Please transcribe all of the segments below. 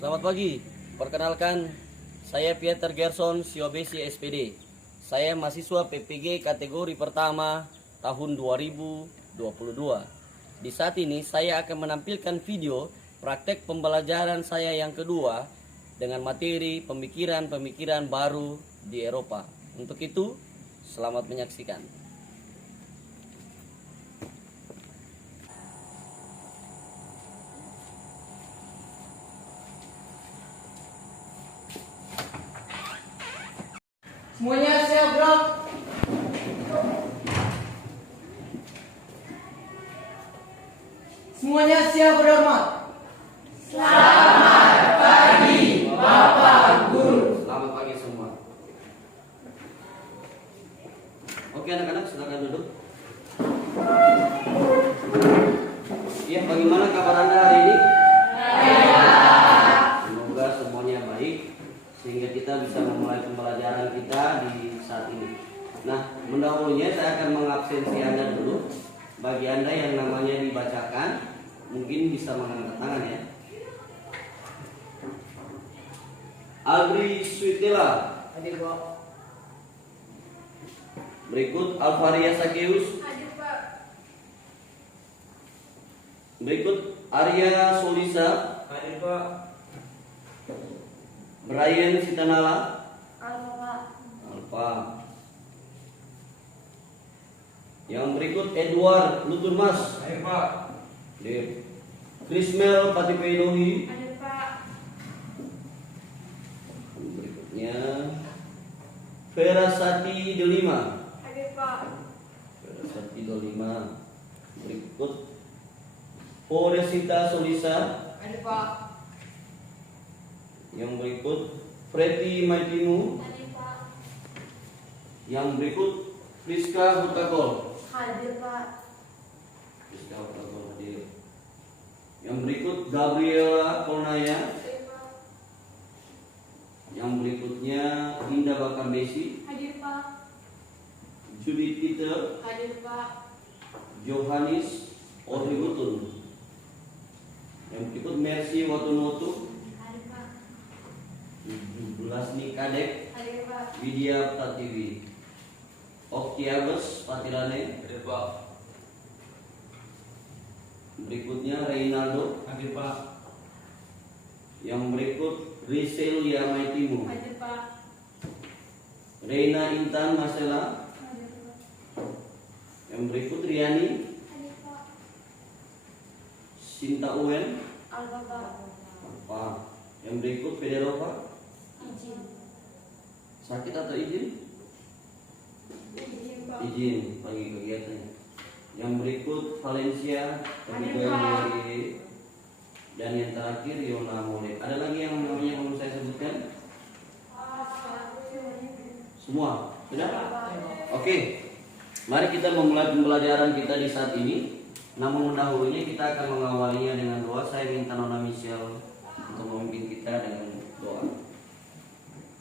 Selamat pagi, perkenalkan saya Pieter Gerson Siobesi SPD. Saya mahasiswa PPG kategori pertama tahun 2022. Di saat ini saya akan menampilkan video praktek pembelajaran saya yang kedua dengan materi pemikiran-pemikiran baru di Eropa. Untuk itu, selamat menyaksikan. Semuanya siap, bro? Semuanya siap berhormat. Selamat pagi semua. Oke anak-anak, silakan duduk. Ya, bagaimana kabar Anda hari ini? Semoga semuanya baik sehingga kita bisa memulai pembelajaran kita di saat ini. Nah, mendahulunya saya akan mengabsensi Anda dulu. Bagi Anda yang namanya dibacakan, mungkin bisa mengangkat tangan ya. Agri Suitela. Hadir, Pak. Berikut Alvaria Sakeus. Hadir, Pak. Berikut Arya Solisa. Hadir, Pak. Brian Sitanala. Alfa, Pak. Alfa. Yang berikut Edward Luturmas. Hadir, Pak. Hadir. Krismel Patipedohi. Hadir, Pak. Berikutnya Verasati Delima. Hadir, Pak. Verasati Delima. Berikut Poresita Solisa. Hadir, Pak. Yang berikut Freti Maitimu. Hadir, Pak. Yang berikut Rizka Hutagol. Hadir, Pak. Rizka Hutagol hadir. Yang berikut Gabriela Polnaya. Hadir, Pak. Yang berikutnya Indah Bakambesi. Hadir, Pak. Judith Peter. Hadir, Pak. Johannes Orhigutun. Yang berikut Mercy Watunotu. Hadir, Pak. 17 Nikadek. Hadir, Pak. Widya Pratiwi. Oktiabes Patilane. Hadir, Pak. Berikutnya Reynaldo. Hadir, Pak. Yang berikut Riselia Maitimu. Hadir, Pak. Reina Intan Masela. Hadir, Pak. Yang berikut Riani. Hadir, Pak. Sinta Uwen. Alfa, Pak. Apa? Yang berikut Federova. Izin. Sakit atau izin? Izin, Pak. Izin bagi kegiatannya. Yang berikut Valencia Hadir, Kebutuhan Pak. dari dan yang terakhir Yona Molek. Ada lagi yang namanya perlu saya sebutkan? Semua sudah? Oke. Mari kita memulai pembelajaran kita di saat ini. Namun mendahulunya kita akan mengawalinya dengan doa. Saya minta Nona Michelle untuk memimpin kita dengan doa.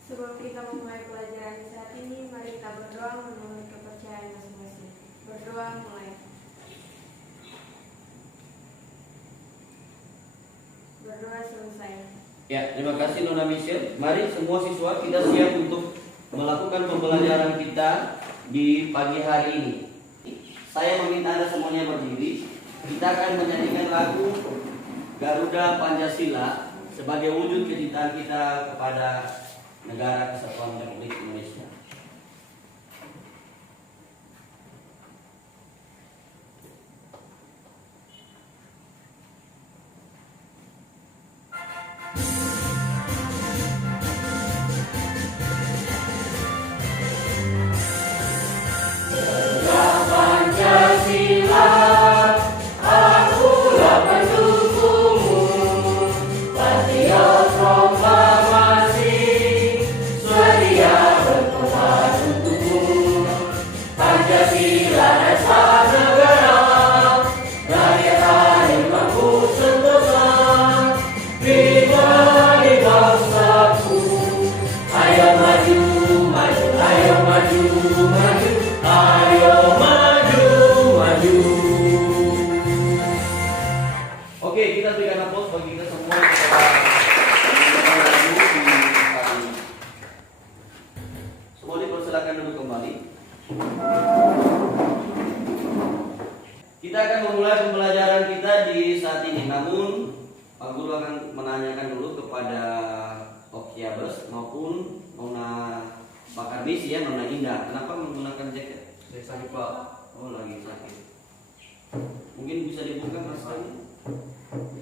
Sebelum kita memulai pelajaran di saat ini, mari kita berdoa memenuhi kepercayaan masing-masing. Berdoa mulai. Berdoa selesai. Ya, terima kasih Nona Michelle. Mari semua siswa kita siap untuk melakukan pembelajaran kita di pagi hari ini. Saya meminta Anda semuanya berdiri. Kita akan menyanyikan lagu Garuda Pancasila sebagai wujud kecintaan kita kepada Negara Kesatuan Republik Indonesia. Patriot proklamasi, Swadia berproklamasi. Boleh persilakan duduk kembali. Kita akan memulai pembelajaran kita di saat ini. Namun Pak Guru akan menanyakan dulu kepada Okiabes maupun Nona Bakar Bisi ya, Nona Indah. Kenapa menggunakan jaket? Saya sakit Pak. Oh, lagi sakit. Mungkin bisa dibuka maskernya.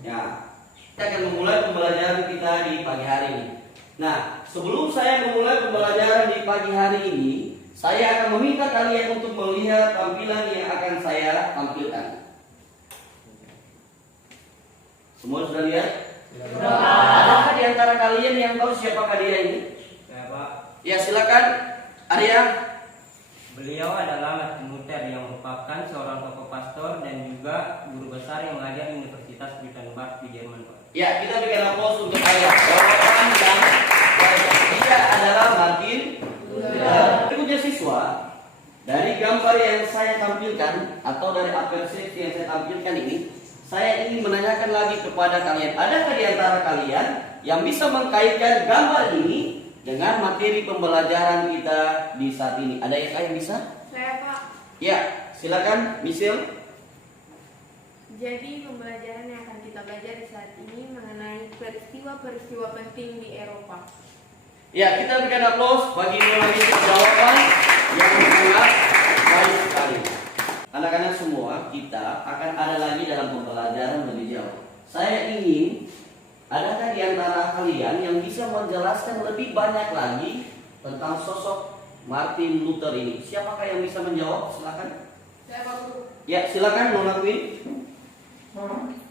Ya. Kita akan memulai pembelajaran kita di pagi hari ini. Nah, sebelum saya memulai pembelajaran di pagi hari ini, saya akan meminta kalian untuk melihat tampilan yang akan saya tampilkan. Semua sudah lihat? Adakah di antara kalian yang tahu siapakah dia ini? Ya Pak. Ya, silakan. Arya. Beliau adalah Martin Luther yang merupakan seorang tokoh pastor dan juga guru besar yang mengajar di Universitas Wittenberg di Jerman, Pak. Ya, kita berikan aplaus untuk Arya. Jawaban yang baik. Dia adalah Martin Luther. Berikutnya siswa, dari gambar yang saya tampilkan atau dari appersif yang saya tampilkan ini, saya ingin menanyakan lagi kepada kalian, adakah di antara kalian yang bisa mengkaitkan gambar ini dengan materi pembelajaran kita di saat ini? Ada yang bisa? Saya Pak. Ya, silakan, Michelle. Jadi pembelajaran yang akan kita belajar di saat ini mengenai peristiwa-peristiwa penting di Eropa. Ya, kita berikan aplaus bagi Nona Michelle, jawaban yang sangat baik sekali. Anak-anak semua, kita akan ada lagi dalam pembelajaran lebih jauh. Saya ingin, adakah di antara kalian yang bisa menjelaskan lebih banyak lagi tentang sosok Martin Luther ini? Siapakah yang bisa menjawab? Silakan. Saya Pak Guru. Ya, silakan Nona Queen.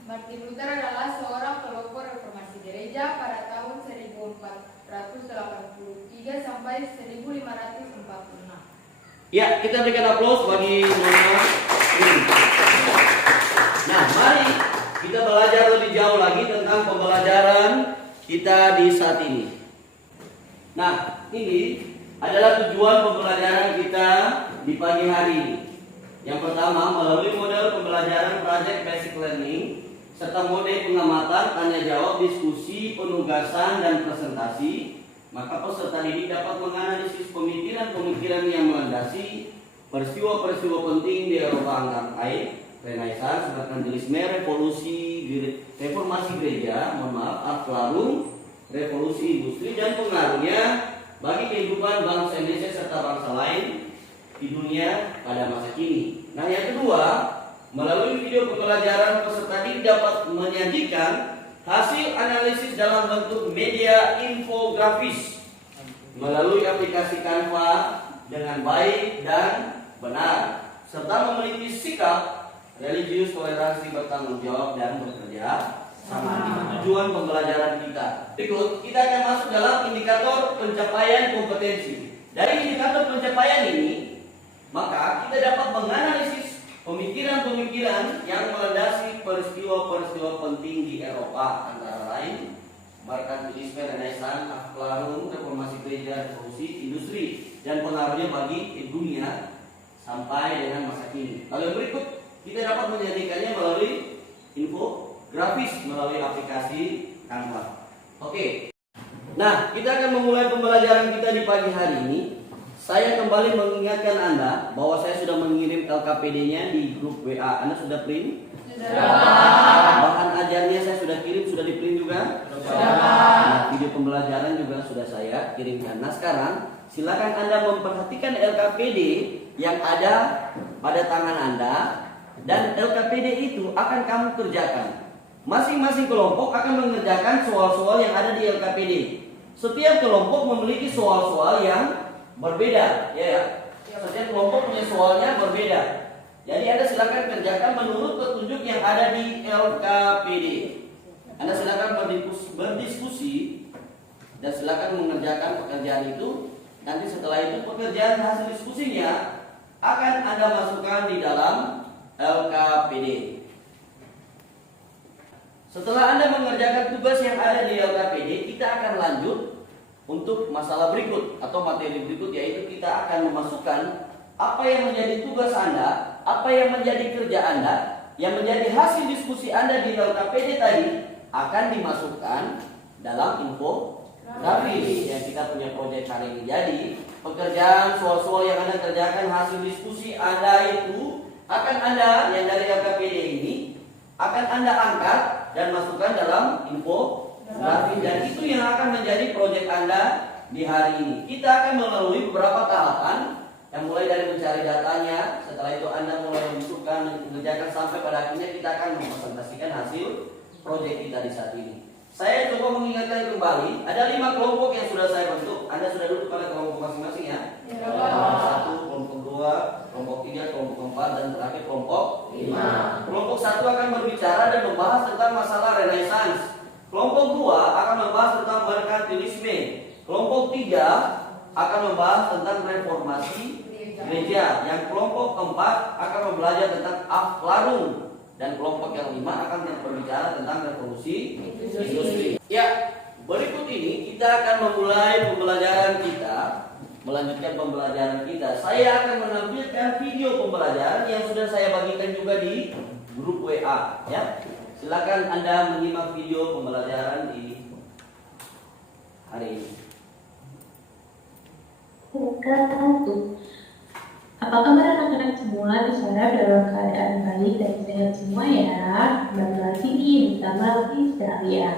Martin Luther adalah seorang pelopor reformasi gereja pada tahun 1483 sampai 1546. Ya, kita berikan aplaus bagi Nona Queen. Nah, mari kita belajar lebih jauh lagi tentang pembelajaran kita di saat ini. Nah, ini adalah tujuan pembelajaran kita di pagi hari ini. Yang pertama, melalui model pembelajaran Project Basic Learning serta mode pengamatan, tanya jawab, diskusi, penugasan, dan presentasi, maka peserta didik dapat menganalisis pemikiran-pemikiran yang melandasi peristiwa-peristiwa penting di Eropa Angkatan Renaissance, Merkantilisme, reformasi gereja, Art Larung, revolusi industri, dan pengaruhnya bagi kehidupan bangsa Indonesia serta bangsa lain di dunia pada masa kini. Nah, yang kedua, melalui video pembelajaran peserta didik dapat menyajikan hasil analisis dalam bentuk media infografis melalui aplikasi Canva dengan baik dan benar, serta memiliki sikap religius, toleransi, bertanggung jawab, dan bekerja sama. Tujuan pembelajaran kita. Berikut kita akan masuk dalam indikator pencapaian kompetensi. Dari indikator pencapaian ini, maka kita dapat menganalisis pemikiran-pemikiran yang melandasi peristiwa-peristiwa penting di Eropa, antara lain Merkantilisme, Renaissance, Art Larung, reformasi gereja, revolusi industri, dan pengaruhnya bagi dunia sampai dengan masa kini. Lalu yang berikut, kita dapat menyajikannya melalui infografis melalui aplikasi Canva. Oke. Nah, kita akan memulai pembelajaran kita di pagi hari ini. Saya kembali mengingatkan Anda bahwa saya sudah mengirim LKPD-nya di grup WA. Anda sudah print? Sudah. Bahan ajarnya saya sudah kirim, sudah di print juga? Sudah. Nah, video pembelajaran juga sudah saya kirimkan. Nah, sekarang silakan Anda memperhatikan LKPD yang ada pada tangan Anda, dan LKPD itu akan kamu kerjakan. Masing-masing kelompok akan mengerjakan soal-soal yang ada di LKPD. Setiap kelompok memiliki soal-soal yang berbeda, ya. Setiap kelompok punya soalnya berbeda. Jadi Anda silakan kerjakan menurut petunjuk yang ada di LKPD. Anda silakan berdiskusi dan silakan mengerjakan pekerjaan itu. Nanti setelah itu pekerjaan hasil diskusinya akan Anda masukkan di dalam LKPD. Setelah Anda mengerjakan tugas yang ada di LKPD, kita akan lanjut untuk masalah berikut atau materi berikut, yaitu kita akan memasukkan apa yang menjadi tugas Anda, apa yang menjadi kerja Anda, yang menjadi hasil diskusi Anda di LKPD tadi akan dimasukkan dalam infografis yang kita punya proyek hari ini. Jadi pekerjaan soal-soal yang Anda kerjakan, hasil diskusi Anda itu akan Anda yang dari LKPD ini akan Anda angkat dan masukkan dalam infografis, dan itu yang akan menjadi proyek Anda di hari ini. Kita akan melalui beberapa tahapan yang mulai dari mencari datanya, setelah itu Anda mulai memasukkan, mengerjakan sampai pada akhirnya kita akan mempresentasikan hasil proyek kita di saat ini. Saya coba mengingatkan kembali, ada 5 kelompok yang sudah saya bentuk. Anda sudah duduk pada kelompok masing-masing ya? Kelompok 1, kelompok 2, kelompok 3, kelompok 4, dan terakhir kelompok 5. Kelompok 1 akan berbicara dan membahas tentang masalah Renaissance. Kelompok 2 akan membahas tentang merkantilisme. Kelompok 3 akan membahas tentang reformasi gereja. Yang kelompok 4 akan belajar tentang Aufklärung. Dan kelompok yang 5 akan berbicara tentang revolusi industri. Ya, berikut ini kita akan memulai pembelajaran kita, melanjutkan pembelajaran kita. Saya akan menampilkan video pembelajaran yang sudah saya bagikan juga di grup WA. Ya, silakan Anda menyimak video pembelajaran di hari ini. Apa kabar anak-anak semua? Diharap dalam keadaan baik dan sehat semua ya. Kembali lagi nih bersama Australia.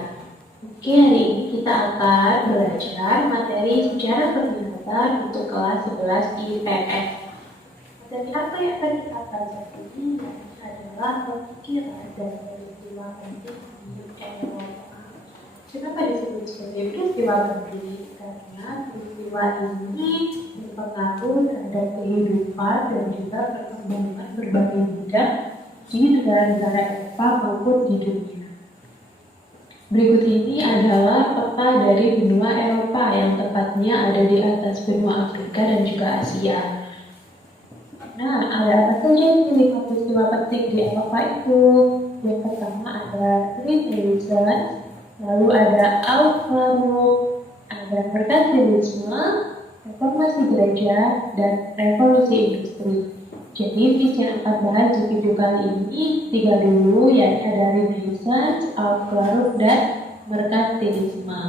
Oke, hari ini kita akan belajar materi sejarah peringatan untuk kelas 11 IPS. Materi apa yang akan kita pelajari ini adalah pemikiran dan peristiwa penting di Eropa. Kenapa disebut sebagai peristiwa penting? Karena peristiwa ini berpengaruh terhadap kehidupan dan juga perkembangan berbagai bidang di negara-negara Eropa maupun di dunia. Berikut ini adalah peta dari benua Eropa yang tepatnya ada di atas benua Afrika dan juga Asia. Nah, ada apa saja nih 5 peristiwa penting di Eropa itu? Yang pertama ada Renaissance, lalu ada Aufklärung, ada merkantilisme, reformasi gereja, dan revolusi industri. Jadi visi yang akan bahas di video kali ini 3 dulu, yaitu ada Renaissance, Aufklärung, dan merkantilisme.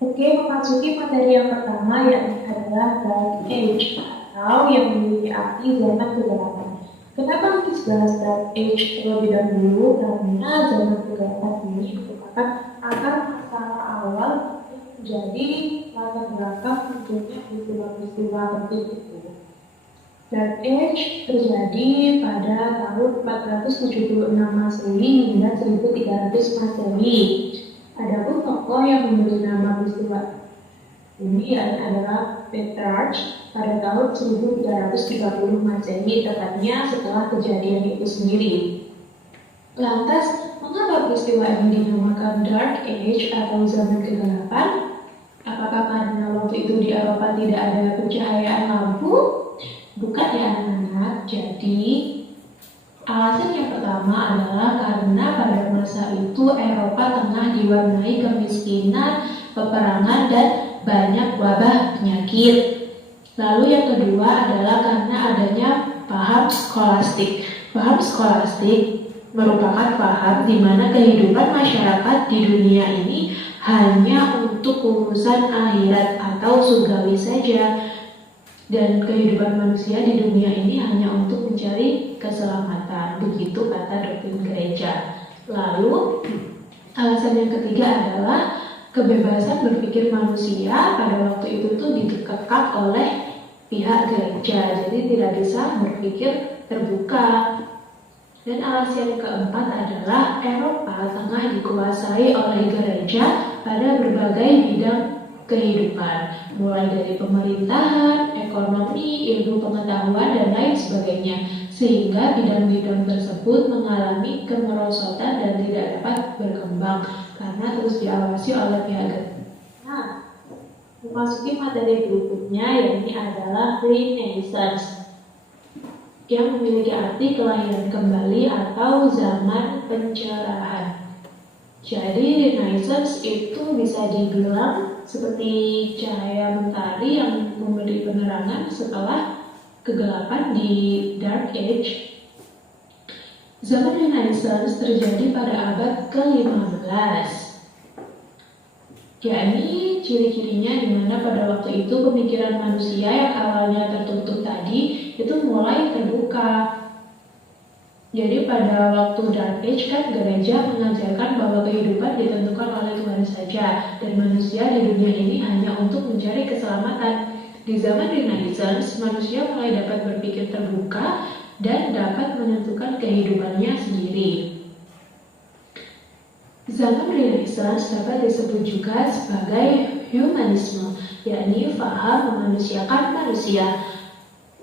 Oke, memasuki materi yang pertama yang adalah Dark Age atau yang memiliki arti zaman kegelapan. Kenapa kita bahas Dark Age terlebih dahulu? Karena zaman kegelapan ini merupakan akar masalah awal yang menjadi latar belakang munculnya peristiwa-peristiwa penting itu. Dark Age terjadi pada tahun 476 Masehi hingga 1300 Masehi. Adapun tokoh yang memberi nama peristiwa ini adalah Petrarch pada tahun 1330 Masehi, tepatnya setelah kejadian itu sendiri. Lantas, mengapa peristiwa ini dinamakan Dark Age atau zaman kegelapan? Apakah karena waktu itu di Eropa tidak ada pencahayaan lampu? Bukan ya anak-anak. Jadi, alasan yang pertama adalah karena pada masa itu Eropa tengah diwarnai kemiskinan, peperangan, dan banyak wabah penyakit. Lalu yang kedua adalah karena adanya paham skolastik. Paham skolastik merupakan paham di mana kehidupan masyarakat di dunia ini hanya untuk urusan akhirat atau surgawi saja, dan kehidupan manusia di dunia ini hanya untuk mencari keselamatan. Begitu kata doktrin gereja. Lalu alasan yang ketiga adalah kebebasan berpikir manusia pada waktu itu tuh dikekang oleh pihak gereja, jadi tidak bisa berpikir terbuka. Dan alasan yang keempat adalah Eropa tengah dikuasai oleh gereja pada berbagai bidang kehidupan, mulai dari pemerintahan, ekonomi, ilmu pengetahuan, dan lain sebagainya, sehingga bidang-bidang tersebut mengalami kemerosotan dan tidak dapat berkembang karena terus diawasi oleh pihak gereja. Nah, memasuki materi berikutnya, yakni adalah Renaissance, yang memiliki arti kelahiran kembali atau zaman pencerahan. Jadi Renaissance itu bisa dibilang seperti cahaya mentari yang memberi penerangan setelah kegelapan di Dark Age. Zaman Renaissance terjadi pada abad ke-15. yakni ciri-cirinya di mana pada waktu itu pemikiran manusia yang awalnya tertutup tadi itu mulai terbuka. Jadi pada waktu Dark Age kan gereja mengajarkan bahwa kehidupan ditentukan oleh Tuhan saja dan manusia di dunia ini hanya untuk mencari keselamatan. Di zaman Renaissance, manusia mulai dapat berpikir terbuka dan dapat menentukan kehidupannya sendiri. Zaman Renaissance dapat disebut juga sebagai humanisme, yakni faham memanusiakan manusia,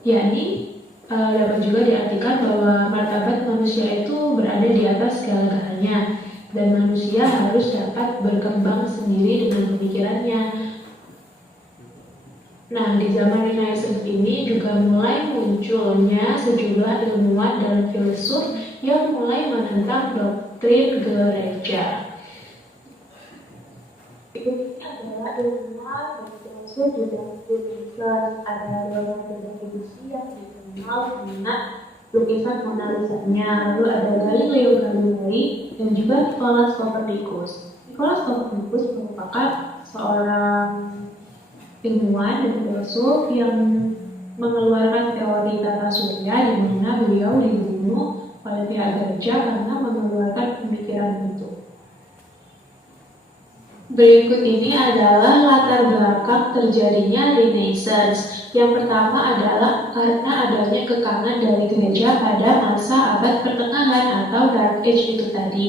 yakni dapat juga diartikan bahwa martabat manusia itu berada di atas segala-galanya dan manusia harus dapat berkembang sendiri dengan pemikirannya. Nah, di zaman Renaissance ini juga mulai munculnya sejumlah ilmuwan dan filsuf yang mulai menentang doktrin gereja. Berikutnya adalah ilmuwan dan filsuf di dalam Renaissance. Ada Leonardo da Vinci yang dikenal dengan lukisan Mona Lisa-nya. Lalu ada Galileo Galilei dan juga Nicolaus Copernicus. Nicolaus Copernicus merupakan seorang ilmuwan dan filsuf yang mengeluarkan teori tata surya di mana beliau dibunuh oleh pihak gereja karena mengeluarkan pemikiran itu. Berikut ini adalah latar belakang terjadinya Renaissance. Yang pertama adalah karena adanya kekangan dari gereja pada masa abad pertengahan atau Dark Age itu tadi.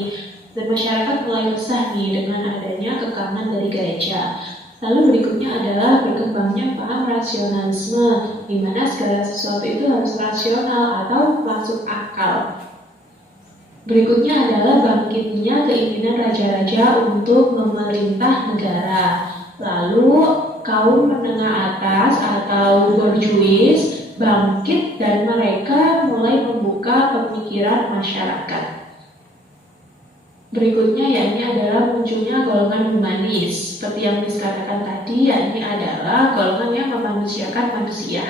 Dan masyarakat mulai resah nih dengan adanya kekangan dari gereja. Lalu berikutnya adalah berkembangnya paham rasionalisme, di mana segala sesuatu itu harus rasional atau masuk akal. Berikutnya adalah bangkitnya keinginan raja-raja untuk memerintah negara. Lalu kaum menengah atas atau bourgeois bangkit dan mereka mulai membuka pemikiran masyarakat. Berikutnya yakni adalah munculnya golongan humanis. Seperti yang dikatakan tadi, yakni adalah golongan yang memanusiakan manusia.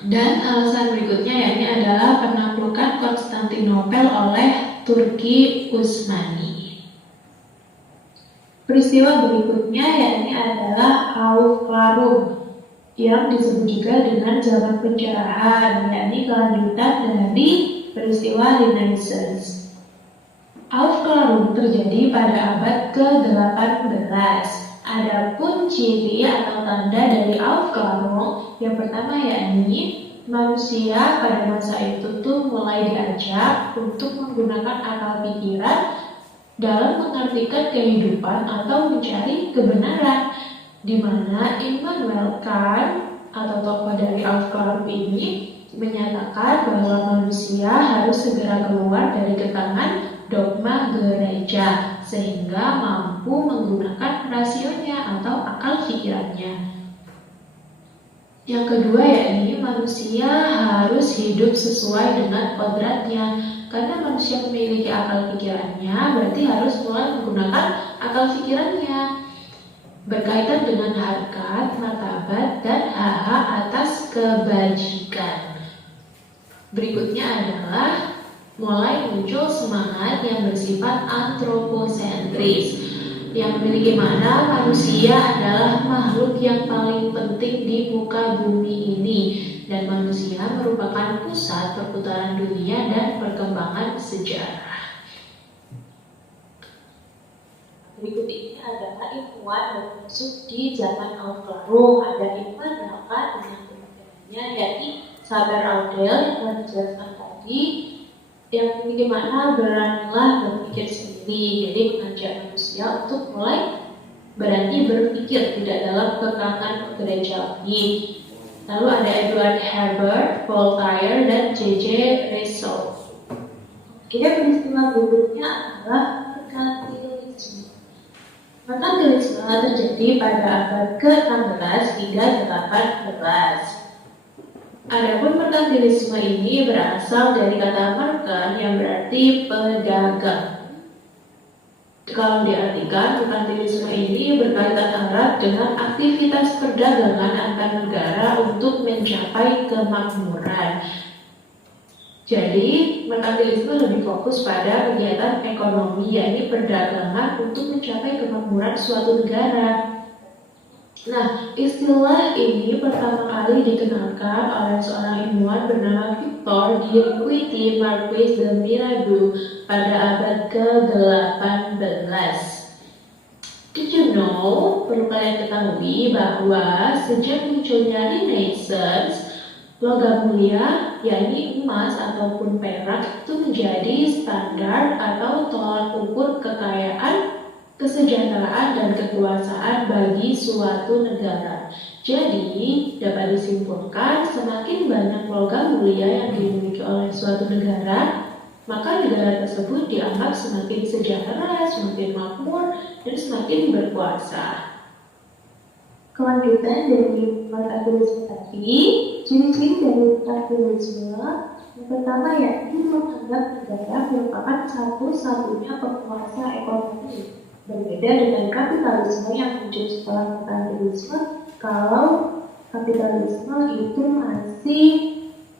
Dan alasan berikutnya yakni adalah penaklukan Konstantinopel oleh Turki Utsmani. Peristiwa berikutnya yakni adalah Aufklärung yang disebut juga dengan zaman pencerahan, yakni kelanjutan dari peristiwa Renaissance. Aufklärung terjadi pada abad ke-18. Adapun ciri atau tanda dari Aufklärung yang pertama yakni manusia pada masa itu tuh mulai diajak untuk menggunakan akal pikiran dalam mengartikan kehidupan atau mencari kebenaran, di mana Immanuel Kant atau tokoh dari Aufklärung ini menyatakan bahwa manusia harus segera keluar dari kekangan dogma gereja sehingga mampu menggunakan rasionya atau akal pikirannya. Yang kedua yakni manusia harus hidup sesuai dengan kodratnya. Karena manusia memiliki akal pikirannya, berarti harus mulai menggunakan akal pikirannya berkaitan dengan harkat, martabat, dan hak-hak atas kebajikan. Berikutnya adalah mulai muncul semangat yang bersifat antroposentris yang memiliki makna manusia adalah makhluk yang paling penting di muka bumi ini dan manusia merupakan pusat perputaran dunia dan perkembangan sejarah. Berikut ini adalah ilmuwan dan filsuf di zaman Aufklärung. Ada Immanuel Kant dengan pemikirannya yakni Saber-Adael yang telah dijelaskan tadi, yang memiliki makna beranilah berpikir sendiri, jadi mengajak manusia untuk mulai berani berpikir tidak dalam kekangan gereja lagi. Lalu ada Edward Herbert, Voltaire, dan J.J. Rousseau. Oke, peristiwa berikutnya adalah merkantilisme. Merkantilisme terjadi pada abad ke-16 hingga 18. Adapun merkantilisme ini berasal dari kata merkan yang berarti pedagang. Kalau diartikan, merkantilisme ini berkaitan erat dengan aktivitas perdagangan antar negara untuk mencapai kemakmuran. Jadi, merkantilisme lebih fokus pada kegiatan ekonomi, yakni perdagangan untuk mencapai kemakmuran suatu negara. Nah, istilah ini pertama kali dikenalkan oleh seorang ilmuwan bernama Victor Dioquiti Marquis de Mirabeau pada abad ke-18. Did you know, perlu kalian ketahui bahwa sejak munculnya Renaissance, logam mulia, yakni emas ataupun perak, itu menjadi standar atau tolak ukur kekayaan, kesejahteraan, dan kekuasaan bagi suatu negara. Jadi, dapat disimpulkan semakin banyak logam mulia yang dimiliki oleh suatu negara, maka negara tersebut dianggap semakin sejahtera, semakin makmur, dan semakin berkuasa. Kelanjutan dari merkantilisme tadi, ciri-ciri dari merkantilisme yang pertama yakni menganggap negara merupakan satu-satunya penguasa ekonomi. Berbeda dengan kapitalisme yang muncul setelah merkantilisme, kalau kapitalisme itu masih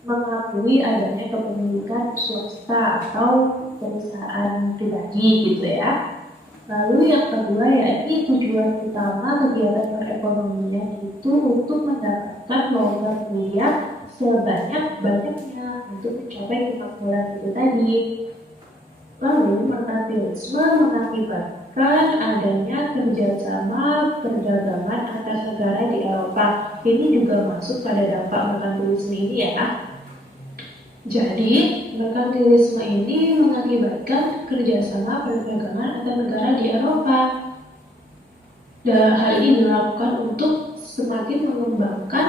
mengakui adanya kepemilikan swasta atau perusahaan pribadi gitu ya. Lalu yang kedua yakni tujuan utama kegiatan perekonomian itu untuk mendapatkan logam mulia sebanyak-banyaknya untuk mencapai kemakmuran itu tadi. Lalu merkantilisme mengakibatkan adanya kerjasama perdagangan antar negara di Eropa. Ini juga masuk pada dampak merkantilisme ini ya. Jadi, merkantilisme ini mengakibatkan kerjasama perdagangan antar negara di Eropa. Dan hal ini dilakukan untuk semakin mengembangkan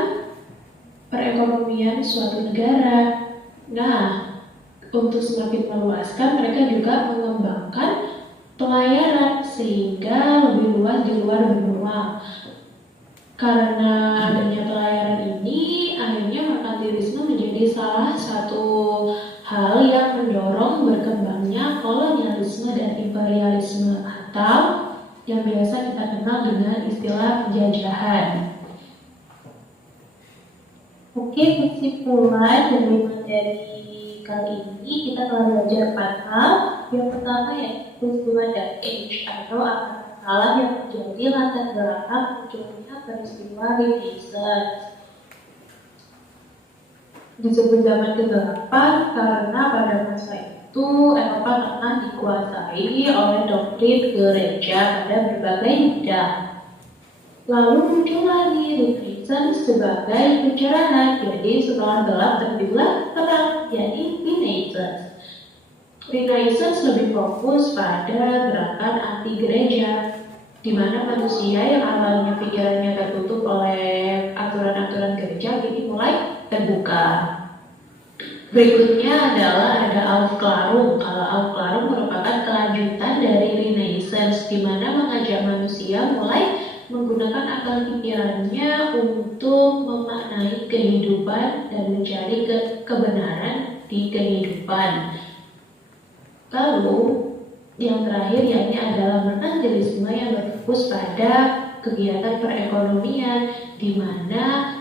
perekonomian suatu negara. Nah, untuk semakin meluaskan, mereka juga mengembangkan pelayaran sehingga lebih luas di luar benua. Karena adanya pelayaran ini, akhirnya merkantilisme menjadi salah satu hal yang mendorong berkembangnya kolonialisme dan imperialisme atau yang biasa kita kenal dengan istilah penjajahan. Oke, kesimpulan dari materi kali ini kita telah belajar 4 hal. Yang pertama yaitu peristiwa Dark Age atau masalah yang menjadi latar belakang munculnya peristiwa Renaissance. Disebut zaman ke-8 karena pada masa itu Eropa tengah dikuasai oleh doktrin gereja pada berbagai bidang. Lalu muncul lagi Renaissance sebagai pencerahan, jadi setelah gelap terbitlah terang, yakni Renaissance. Renaissance lebih fokus pada gerakan anti gereja, di mana manusia yang awalnya pikirannya tertutup oleh aturan-aturan gereja kini mulai terbuka. Berikutnya adalah ada Aufklärung. Kalau Aufklärung merupakan kelanjutan dari Renaissance, di mana mengajak manusia mulai menggunakan akal pikirannya untuk memaknai kehidupan dan mencari kebenaran di kehidupan. Lalu yang terakhir yakni adalah merkantilisme yang berfokus pada kegiatan perekonomian, di mana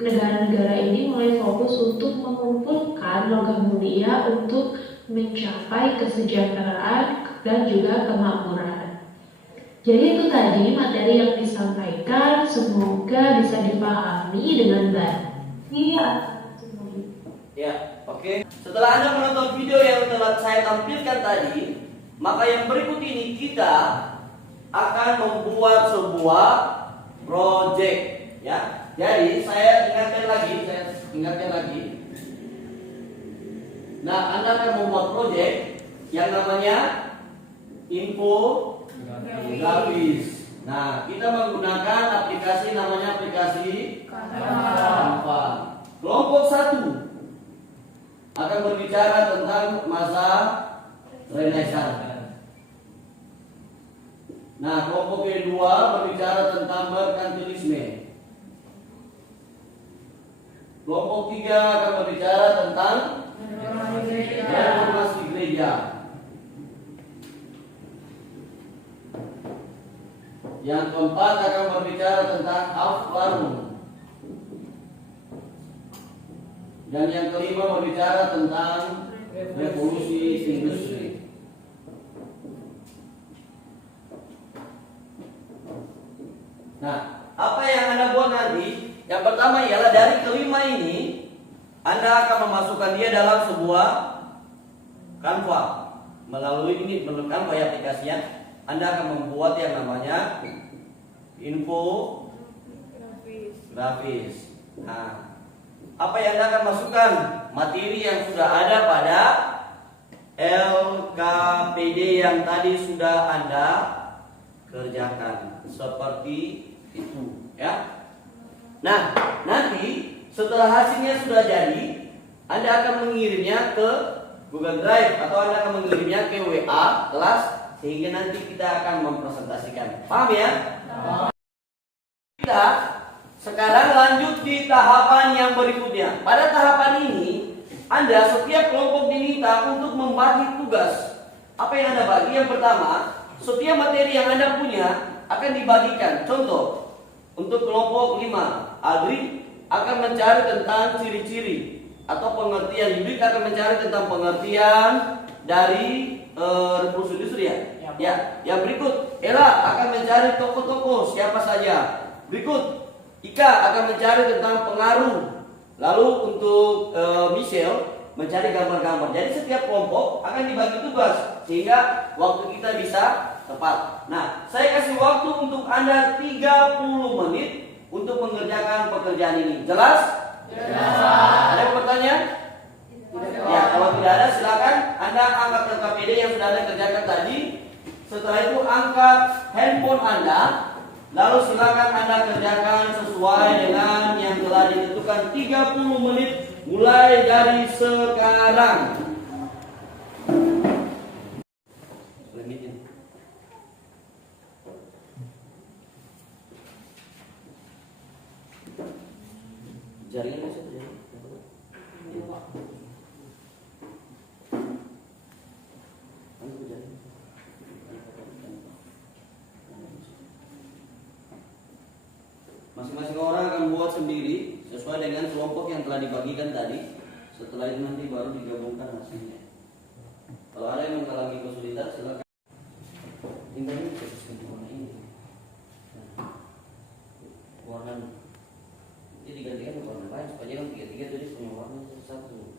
negara-negara ini mulai fokus untuk mengumpulkan logam mulia untuk mencapai kesejahteraan dan juga kemakmuran. Jadi itu tadi materi yang disampaikan, semoga bisa dipahami dengan baik. Ya, oke. Setelah Anda menonton video yang telah saya tampilkan tadi, maka yang berikut ini kita akan membuat sebuah project, ya. Jadi saya ingatkan lagi. Nah, Anda akan membuat project yang namanya infografis. Nah, kita menggunakan aplikasi namanya aplikasi Canva. Kelompok 1 akan berbicara tentang masa Renaissance. Nah, kelompok kedua berbicara tentang merkantilisme. Kelompok 3 akan berbicara tentang reformasi gereja. Yang keempat akan berbicara tentang Aufklärung. Dan yang kelima berbicara tentang revolusi industri. Nah, apa yang Anda buat nanti? Yang pertama ialah dari kelima ini Anda akan memasukkan dia dalam sebuah Canva. Melalui ini Canva ya aplikasinya, Anda akan membuat yang namanya info grafis. Nah, apa yang Anda akan masukkan? Materi yang sudah ada pada LKPD yang tadi sudah Anda kerjakan. Seperti itu, ya. Nah, nanti setelah hasilnya sudah jadi, Anda akan mengirimnya ke Google Drive atau Anda akan mengirimnya ke WA kelas sehingga nanti kita akan mempresentasikan. Paham ya? Kita sekarang lanjut di tahapan yang berikutnya. Pada tahapan ini, Anda setiap kelompok diminta untuk membagi tugas. Apa yang Anda bagi? Yang pertama, setiap materi yang Anda punya akan dibagikan. Contoh, untuk kelompok 5, Adri akan mencari tentang ciri-ciri atau pengertian. Yudit akan mencari tentang pengertian dari revolusi industri ya. Ya. Yang berikut, Ella akan mencari tokoh-tokoh siapa saja. Berikut, Ika akan mencari tentang pengaruh. Lalu untuk Michelle mencari gambar-gambar. Jadi setiap kelompok akan dibagi tugas sehingga waktu kita bisa tepat. Nah, saya kasih waktu untuk Anda 30 menit untuk mengerjakan pekerjaan ini. Jelas? Jelas. Ada yang bertanya? Ya, kalau tidak ada silakan Anda angkat LKPD yang sudah Anda kerjakan tadi. Setelah itu angkat handphone Anda. Lalu silakan Anda kerjakan sesuai dengan yang telah ditentukan 30 menit mulai dari sekarang. Jaringan bisa terjadi. Masing-masing orang akan buat sendiri sesuai dengan kelompok yang telah dibagikan tadi. Setelah itu nanti baru digabungkan hasilnya. Kalau ada yang mengalami kesulitan silakan. Ini sesuai warna ini. Warna ini digantikan ke warna lain supaya kan tiga-tiga jadi punya warna satu.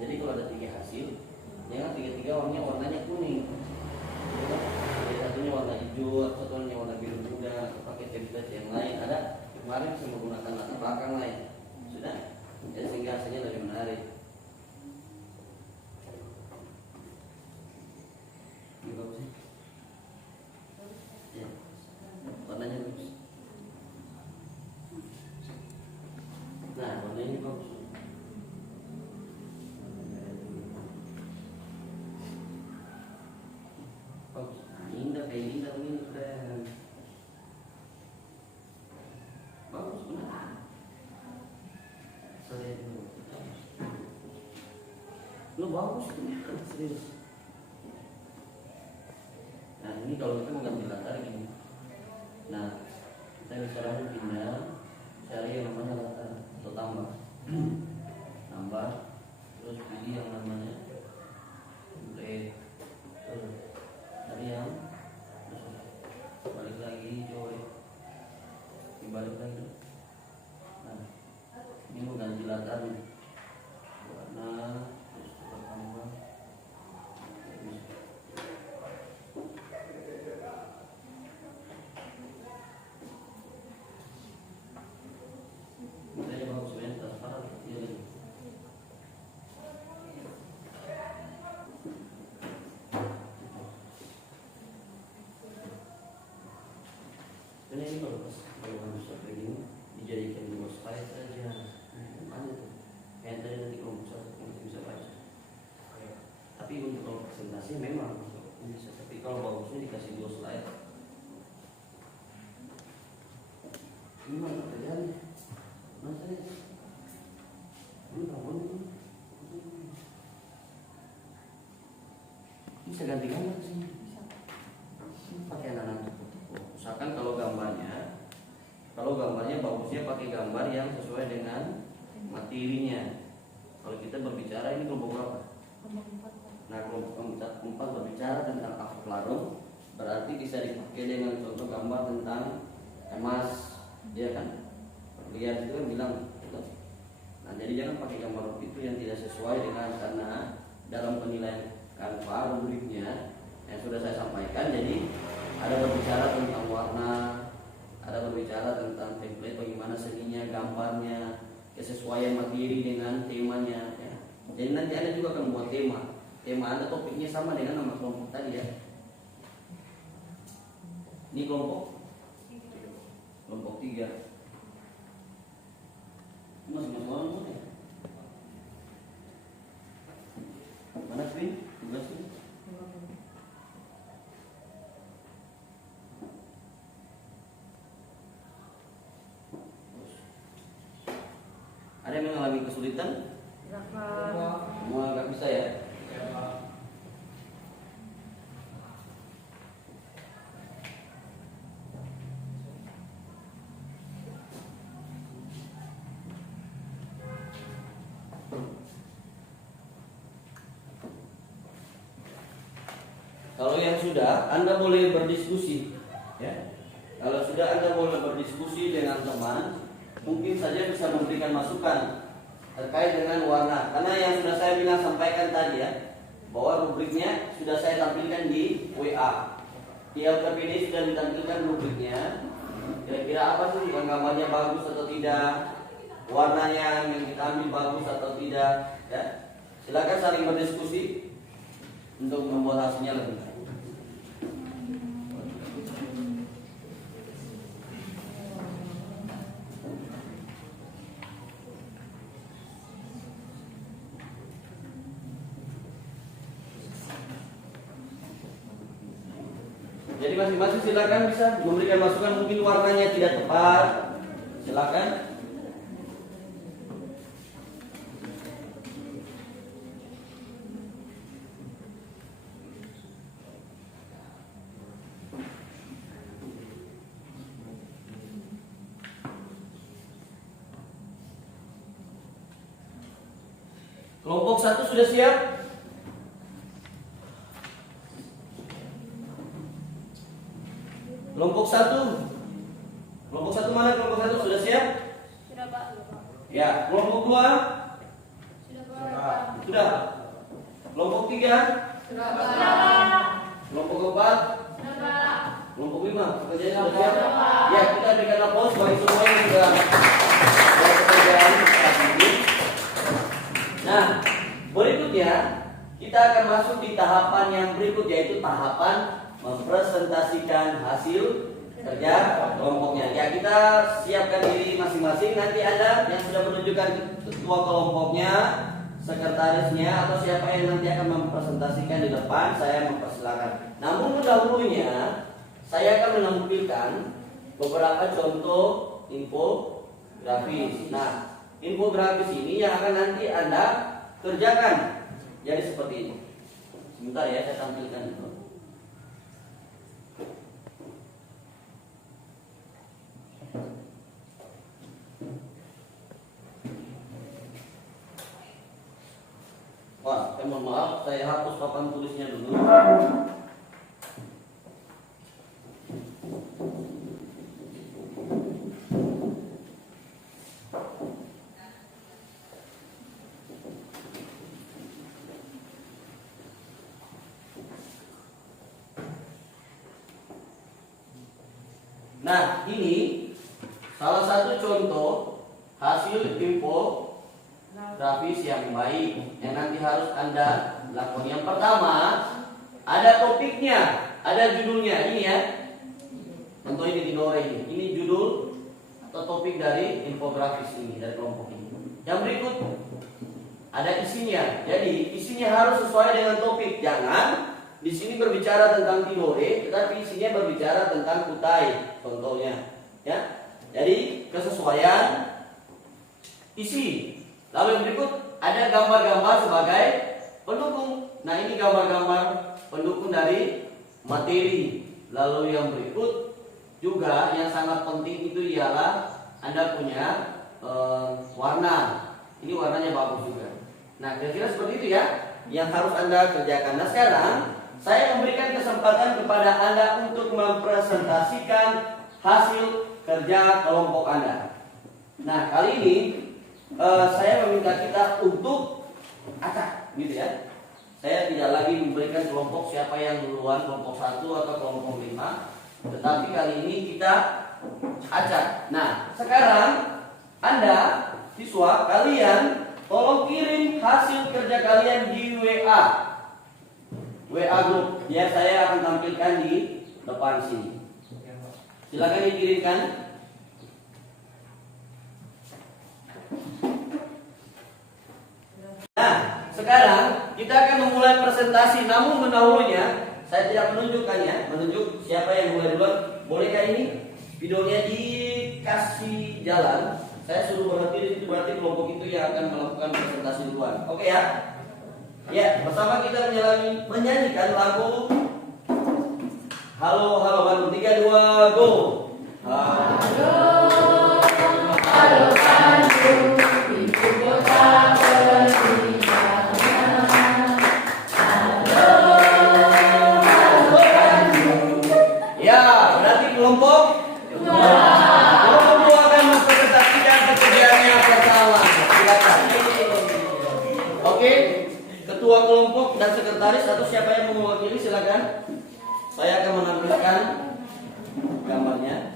Jadi kalau ada 3 hasil, jangan tiga-tiga warnanya kuning. Jadi satunya warna hijau, satunya warna biru muda, pakai template yang lain. Ada kemarin bisa menggunakan latar belakang lain. Sudah, jadi sehingga hasilnya lebih menarik. Ini bagus sih. Ya, warnanya bagus. Nah, warna ini bagus. Bagus. Indah kayak indah ini keren. Bagus benar. Lu bagus serius. Nah, ini kalau kita mau ganti latar gini. Nah, kita bisa langsung pindah cari yang namanya latar atau tambah. Tambah terus pilih yang namanya black. Tadi yang balik lagi hijau, dibalik lagi. Nah, ini mau ganti latar nih. Warna terus kita tambah. Ini bagus banget transparan dia lagi. Dan ini kalau bagus seperti ini dijadikan dua slide saja. Ada tuh. Kayak tadi nanti kalau bisa baca. Tapi untuk kalau presentasi memang bisa. Tapi kalau bagusnya dikasih 2 slide. Ini mana kerjaan? Mana tadi? Ini bangun. Bisa ganti gambar sini. Pakai anak-anak. Usahakan kalau gambarnya bagusnya pakai gambar yang sesuai dengan materinya. Kalau kita berbicara ini kelompok berapa? Nah, kelompok 4 berbicara tentang aflarum, berarti bisa dipakai dengan contoh gambar tentang emas, ya kan? Lihat itu kan bilang gitu. Nah, jadi jangan pakai gambar itu yang tidak sesuai dengan, karena dalam penilaian Canva rubriknya yang sudah saya sampaikan, jadi ada berbicara tentang warna, ada berbicara tentang template, bagaimana seninya, gambarnya, kesesuaian materi dengan temanya, ya. Jadi nanti Anda juga akan buat tema Anda, topiknya sama dengan nama kelompok tadi, ya. Ini kelompok 3. Masing-masing orang mana ya? Mana screen? Tugas ini. Ada yang mengalami kesulitan? Semua nggak bisa ya? Kalau yang sudah, Anda boleh berdiskusi, ya. Kalau sudah, Anda boleh berdiskusi dengan teman, mungkin saja bisa memberikan masukan terkait dengan warna. Karena yang sudah saya bilang sampaikan tadi, ya, bahwa rubriknya sudah saya tampilkan di WA. Di LKPD sudah ditampilkan rubriknya. Kira-kira apa sih, gambarnya bagus atau tidak, warnanya yang kita ambil bagus atau tidak, ya. Silakan saling berdiskusi untuk membuat hasilnya lebih baik. Jadi masing-masing silakan bisa memberikan masukan, mungkin warnanya tidak tepat, silakan. Kelompok 1 sudah siap? Kelompok 1. Kelompok 1 mana? Kelompok 1 sudah siap? Sudah Pak. Ya. Kelompok 2? Sudah Pak. Sudah. Kelompok 3? Sudah Pak. Kelompok 4? Sudah Pak. Kelompok 5? Pekerjaan sudah siap? Ya, kita berikan aplaus bagi semua yang sudah melakukan pekerjaan saat ini. Nah, berikutnya kita akan masuk di tahapan yang berikut, yaitu tahapan mempresentasikan hasil kerja kelompoknya. Ya, kita siapkan diri masing-masing. Nanti ada yang sudah menunjukkan ketua kelompoknya, sekretarisnya, atau siapa yang nanti akan mempresentasikan di depan, saya mempersilakan. Namun dahulunya saya akan menampilkan beberapa contoh infografis. Nah, infografis ini yang akan nanti Anda kerjakan. Jadi seperti ini. Sebentar ya, saya tampilkan itu. Wah, mohon maaf, saya hapus papan tulisnya dulu. Nah, ini salah satu contoh hasil infografis yang baik yang nanti harus Anda lakukan. Yang pertama, ada topiknya, ada judulnya. Ini ya, contoh ini Tidore ini. Ini judul atau topik dari infografis ini, dari kelompok ini. Yang berikut ada isinya. Jadi isinya harus sesuai dengan topik. Jangan di sini berbicara tentang Tidore, tetapi isinya berbicara tentang Kutai, contohnya. Ya, jadi kesesuaian isi. Lalu yang berikut ada gambar-gambar sebagai pendukung. Nah, ini gambar-gambar pendukung dari materi. Lalu yang berikut juga yang sangat penting itu ialah Anda punya warna. Ini warnanya bagus juga. Nah, kira-kira seperti itu ya yang harus Anda kerjakan. Nah, sekarang saya memberikan kesempatan kepada Anda untuk mempresentasikan hasil kerja kelompok Anda. Nah, kali ini saya meminta kita untuk acak, gitu ya. Saya tidak lagi memberikan kelompok siapa yang duluan, kelompok 1 atau kelompok 5, tetapi kali ini kita acak. Nah, sekarang Anda, siswa, kalian tolong kirim hasil kerja kalian di WA grup. Ya, saya akan tampilkan di depan sini. Silakan dikirimkan. Nah, sekarang kita akan memulai presentasi. Namun mendahulunya saya tidak menunjukkannya, menunjuk siapa yang mulai duluan. Bolehkah ini videonya dikasih jalan? Saya suruh berhenti, itu berarti kelompok itu yang akan melakukan presentasi duluan. Oke ya? Ya, bersama kita menyanyikan lagu Halo Halo Bandung. 3, 2, go. Halo Halo Bandung, ibu kota pertigaan. Halo Halo Bandung. Ya, berarti kelompok 2 akan mempresentasikan pekerjaannya pertama. Silakan. Oke, ketua kelompok dan sekretaris atau siapa yang mau mewakili silakan. Saya akan menampilkan gambarnya.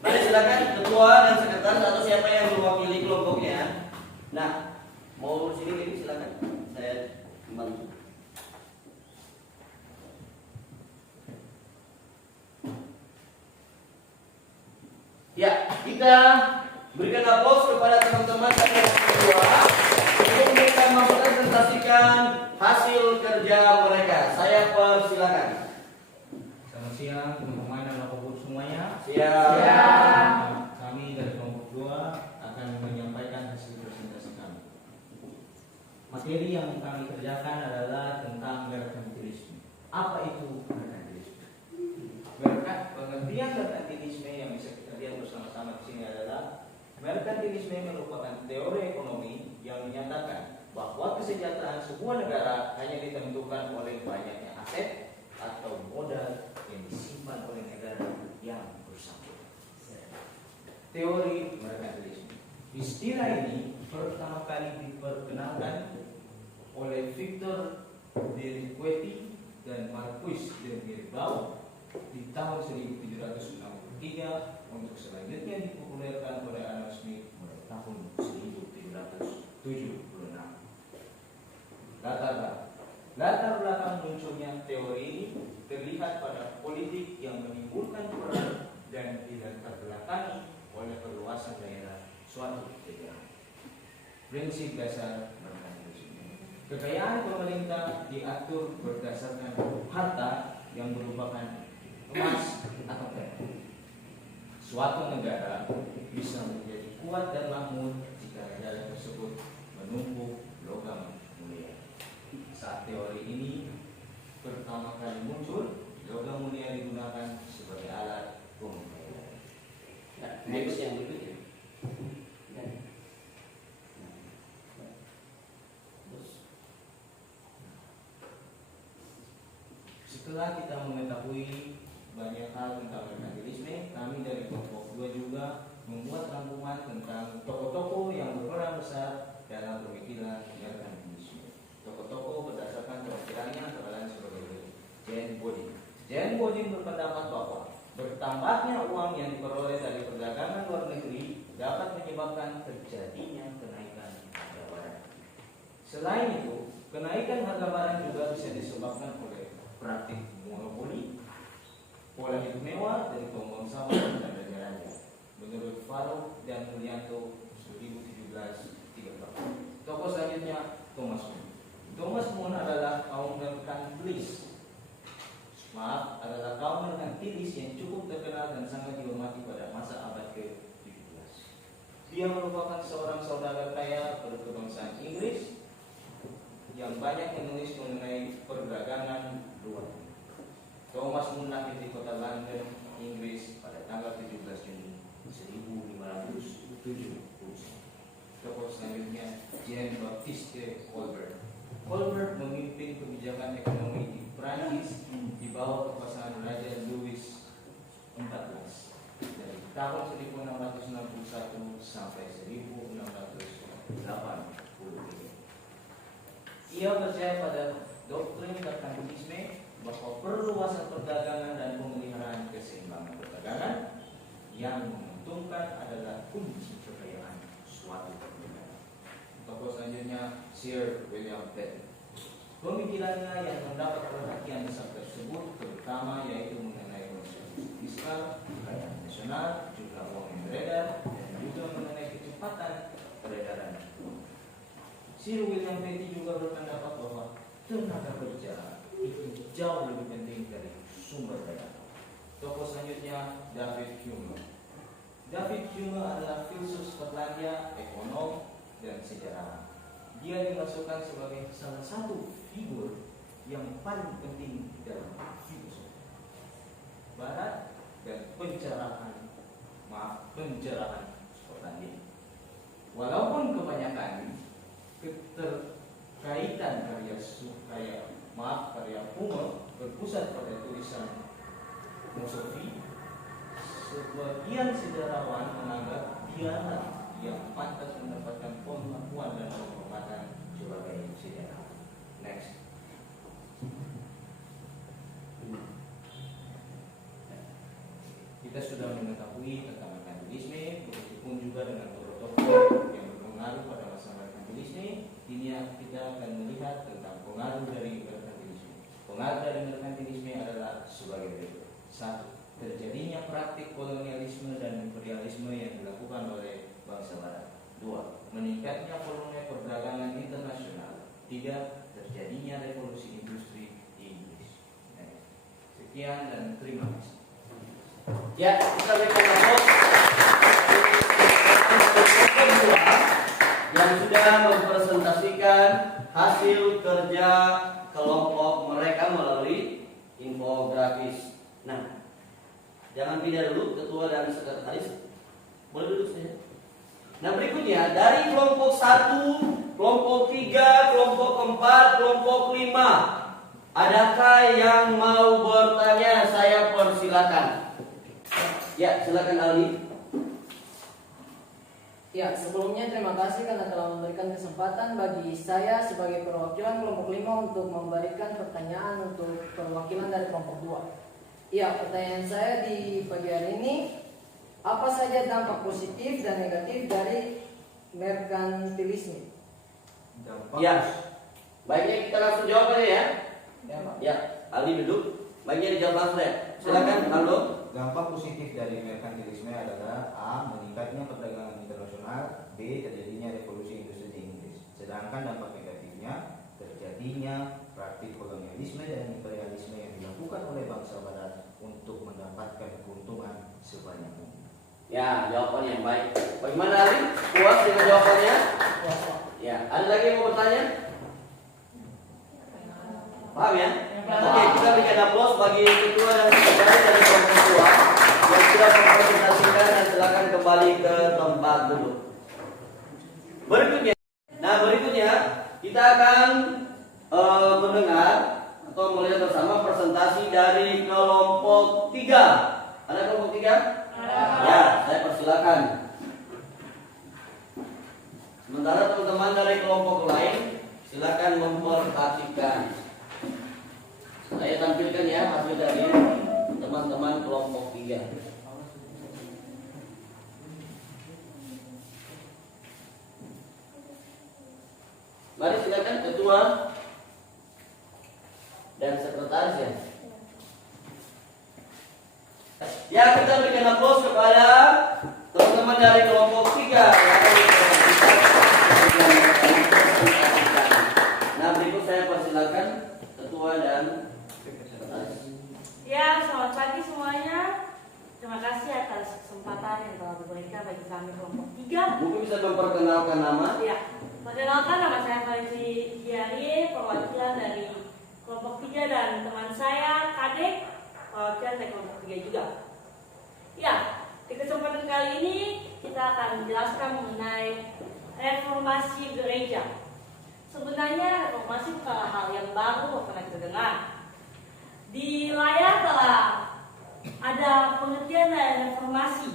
Mari silakan ketua dan sekretaris atau siapa yang mewakili kelompoknya. Nah, mau sini silakan. Saya membantu. Ya, kita berikan aplaus kepada teman-teman yang kedua untuk mereka mempresentasikan hasil kerja mereka. Saya persilakan. Selamat siang teman-teman dan bapak-ibu semuanya. Siap. Kami dari kelompok 2 akan menyampaikan hasil presentasi kami. Materi yang kami kerjakan adalah tentang merkantilisme. Apa itu merkantilisme? Pengertian merkantilisme yang bisa kita lihat bersama-sama di sini adalah merkantilisme merupakan teori ekonomi yang menyatakan bahwa kesejahteraan sebuah negara hanya ditentukan oleh banyaknya aset atau modal yang disimpan oleh negara yang bersangkutan. Teori merkantilisme. Istilah ini pertama kali diperkenalkan oleh Victor Deriqueti dan Marquis de Bilbao di tahun 1763, untuk selanjutnya dipopulerkan oleh Adam Smith pada tahun 1776. Latar belakang munculnya teori ini terlihat pada politik yang menimbulkan perang dan dilatar belakangi oleh perluasan daerah suatu negara. Prinsip dasar merkantilisme. Kekayaan pemerintah diatur berdasarkan harta yang merupakan emas atau perak. Suatu negara bisa menjadi kuat dan makmur jika negara tersebut menumpuk logam mulia. Saat teori ini pertama kali muncul, logam mulia digunakan sebagai alat pembayaran. Next yang berikutnya. Setelah kita mengetahui banyak hal tentang merkantilisme, kami dari kelompok 2 juga membuat rangkuman tentang tokoh-tokoh yang berperan besar dalam pemikiran merkantilisme. Tokoh-tokoh berdasarkan pemikirannya antara lain sebagai berikut. Jane Bodin. Jane Bodin berpendapat bahwa bertambahnya uang yang diperoleh dari perdagangan luar negeri dapat menyebabkan terjadinya kenaikan harga barang. Selain itu, kenaikan harga barang juga bisa disebabkan oleh praktik monopoli, pola hidup mewah, dan pembangsawan dan jajarannya. Menurut Farouk dan Mulyanto 1734. Tokoh selanjutnya Thomas More. Thomas More adalah kaum merkantilis. Adalah kaum merkantilis yang cukup terkenal dan sangat dihormati pada masa abad ke-17. Dia merupakan seorang saudagar kaya berkebangsaan Inggris yang banyak menulis mengenai perdagangan luar negeri. 7 pulsa. Tokoh selanjutnya Jean Baptiste Colbert. Colbert memimpin kebijakan ekonomi di Prancis di bawah kekuasaan Raja Louis XIV dari tahun 1661 sampai 1680. Ia percaya pada doktrin merkantilisme bahwa perluasan perdagangan dan pemeliharaan keseimbangan perdagangan yang menguntungkan adalah kunci kekayaan suatu negara. Tokoh selanjutnya Sir William Penn. Pemikirannya yang mendapat perhatian besar tersebut terutama yaitu mengenai konsep fiskal, kekayaan nasional, juga uang yang beredar, dan juga mengenai kecepatan peredaran uang. Sir William Penn juga berpendapat bahwa tenaga kerja itu jauh lebih penting dari sumber daya. Tokoh selanjutnya David Hume. David Hume adalah filsuf Skotlandia, ekonom, dan sejarawan. Dia dimasukkan sebagai salah satu figur yang paling penting dalam filosofi Barat dan pencerahan Skotlandia. Walaupun kebanyakan keterkaitan karya Hume berpusat pada tulisan filosofi, sebagian sejarawan menganggap dialah yang pantas mendapatkan pengakuan dan penghormatan sebagai sejarawan. Next. Kita sudah mengetahui tentang merkantilisme, begitupun juga dengan tokoh-tokoh yang berpengaruh pada masa merkantilisme. Ini kita akan melihat tentang pengaruh dari merkantilisme. Pengaruh dari merkantilisme adalah sebagai berikut. 1. Terjadinya praktik kolonialisme dan imperialisme yang dilakukan oleh bangsa Barat. 2. Meningkatnya volume perdagangan internasional. 3. Terjadinya revolusi industri di Inggris. Sekian dan terima kasih. Ya, kita berikan aplaus yang sudah mempresentasikan hasil kerja kelompok mereka melalui infografis. Nah, jangan pindah dulu ketua dan sekretaris. Boleh duduk saja. Nah, berikutnya dari kelompok 1, kelompok 3, kelompok 4, kelompok 5. Adakah yang mau bertanya? Saya persilakan. Ya, silakan Aldi. Ya, sebelumnya terima kasih karena telah memberikan kesempatan bagi saya sebagai perwakilan kelompok 5 untuk memberikan pertanyaan untuk perwakilan dari kelompok 2. Ya, pertanyaan saya di pagi hari ini, apa saja dampak positif dan negatif dari merkantilisme? Ya, baiknya kita langsung jawab aja ya. Ya, Pak. Ya, Aldi duduk. Baiknya dijawab langsung ya. Silakan Aldo. Dampak positif dari merkantilisme adalah A. Meningkatnya perdagangan internasional, B. Terjadinya revolusi industri di Inggris. Sedangkan dampak negatifnya terjadinya praktik kolonialisme dan imperialisme yang dilakukan oleh bangsa Barat untuk mendapatkan keuntungan sebanyak mungkin. Ya, jawabannya yang baik. Bagaimana Ali? Puas dengan jawabannya? Puas, Pak. Ya, ada lagi yang mau bertanya? Paham ya? Paham. Oke, kita berikan aplaus bagi ketua dan sekretaris dari kelompok ketua yang sudah mempresentasikan, dan silakan kembali ke tempat duduk. Berikutnya kita akan mendengar atau melihat bersama presentasi dari kelompok 3. Ada kelompok 3? Ya, saya persilakan. Sementara teman-teman dari kelompok lain silakan memperhatikan. Saya tampilkan ya hasil dari teman-teman kelompok 3. Mari silakan ketua dan sekretaris ya. Ya, kita berikan aplaus kepada teman-teman dari kelompok 3 yang akan dipresentasikan. Nah, berikut saya persilakan ketua dan sekretaris. Ya, selamat pagi semuanya. Terima kasih atas kesempatan yang telah diberikan bagi kami kelompok 3. Mungkin bisa memperkenalkan nama. Ya, perkenalkan nama saya Faizi Diari, perwakilan dari kelompok 3, dan teman saya Kadek, perwakilan dari kelompok 3 juga. Ya, di kesempatan kali ini kita akan menjelaskan mengenai reformasi gereja. Sebenarnya reformasi bukanlah hal yang baru pernah kita dengar. Di layar telah ada pengertian dari reformasi.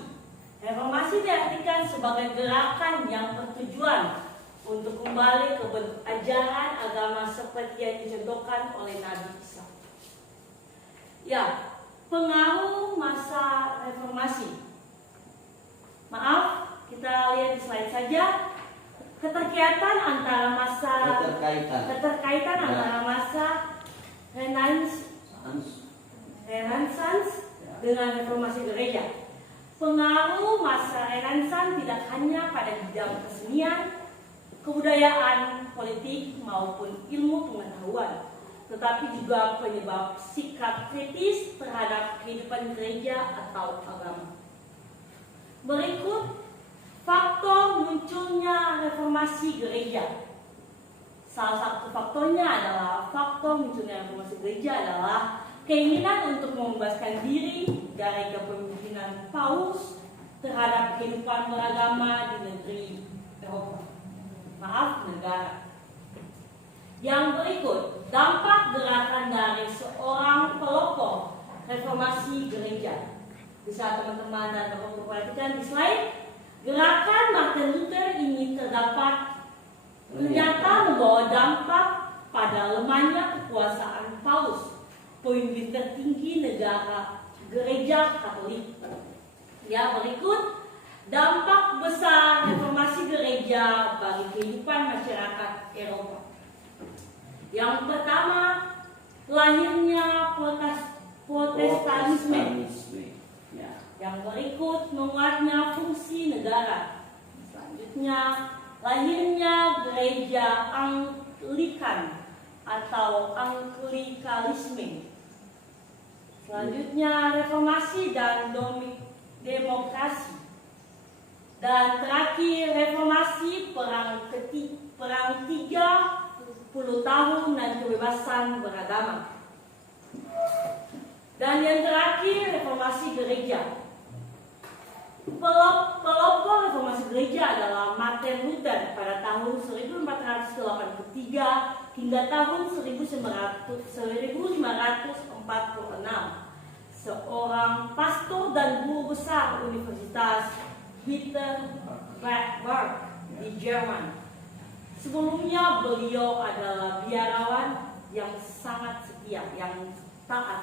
Reformasi diartikan sebagai gerakan yang bertujuan untuk kembali ke ajaran agama seperti yang dicontohkan oleh Nabi Isa. Ya, pengaruh masa reformasi. Maaf, kita lihat di slide saja. Keterkaitan antara masa antara masa Renaissance dengan reformasi gereja. Pengaruh masa Renaissance tidak hanya pada bidang kesenian, kebudayaan, politik maupun ilmu pengetahuan, tetapi juga penyebab sikap kritis terhadap kehidupan gereja atau agama. Berikut faktor munculnya reformasi gereja. Salah satu faktornya adalah keinginan untuk membebaskan diri dari kepemimpinan Paus terhadap kehidupan beragama di negeri Eropa. Negara. Yang berikut, dampak gerakan dari seorang pelopor reformasi gereja. Bisa teman-teman dan bapak perhatikan di slide. Gerakan Martin Luther ini ternyata membawa dampak pada lemahnya kekuasaan Paus, pemimpin tertinggi negara gereja Katolik. Ya, berikut dampak besar reformasi gereja bagi kehidupan masyarakat Eropa. Yang pertama, lahirnya Protestanisme. Yang berikut, menguatnya fungsi negara. Selanjutnya, lahirnya gereja Anglikan atau Anglikalisme. Selanjutnya, reformasi dan demokrasi. Dan terakhir, reformasi perang 30 tahun dan kebebasan beragama. Dan yang terakhir, reformasi gereja. Pelopor reformasi gereja adalah Martin Luther pada tahun 1483 hingga tahun 1546. Seorang pastor dan guru besar Universitas Wittenberg di Jerman. Sebelumnya beliau adalah biarawan yang sangat setia, yang taat.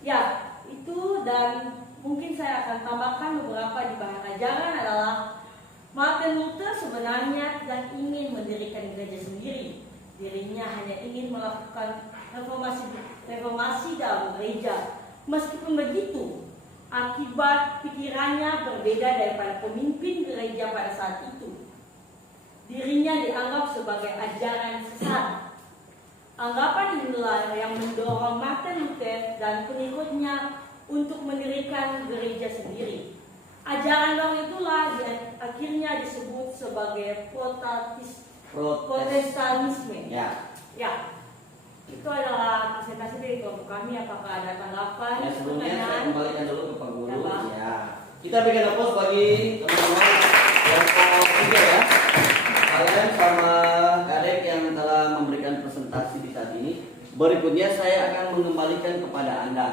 Ya, itu, dan mungkin saya akan tambahkan beberapa di bahan ajaran adalah Martin Luther sebenarnya tidak ingin mendirikan gereja sendiri. Dirinya hanya ingin melakukan reformasi dalam gereja. Meskipun begitu, akibat pikirannya berbeda daripada pemimpin gereja pada saat itu. Dirinya dianggap sebagai ajaran sesat. Anggapan inilah yang mendorong Martin Luther dan pengikutnya untuk mendirikan gereja sendiri. Ajaran baru itulah akhirnya disebut sebagai Protestanisme. Ya. Itu adalah presentasi dari kelompok kami. Apakah ada tanggapan? Ya, sebelumnya saya kembalikan dulu ke Pak Guru. Ya, Ya. Kita berikan aplaus bagi teman-teman kelompok 3 ya. Kalian sama Kadek yang telah memberikan presentasi di saat ini. Berikutnya saya akan mengembalikan kepada Anda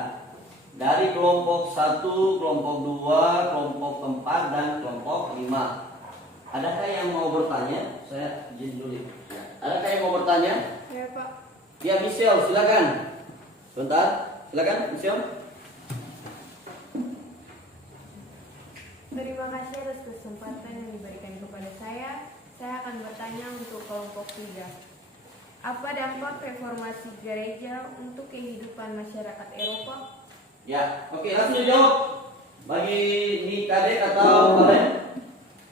dari kelompok 1, kelompok 2, kelompok 4 dan kelompok 5. Adakah yang mau bertanya? Saya izin dulu. Ya. Adakah yang mau bertanya? Ya, Pak. Ya, Michelle, silakan. Sebentar, silakan Michelle. Terima kasih atas kesempatan yang diberikan kepada saya. Saya akan bertanya untuk kelompok 3. Apa dampak reformasi gereja untuk kehidupan masyarakat Eropa? Ya, oke, langsung dijawab. Bagi di Kadek atau kalian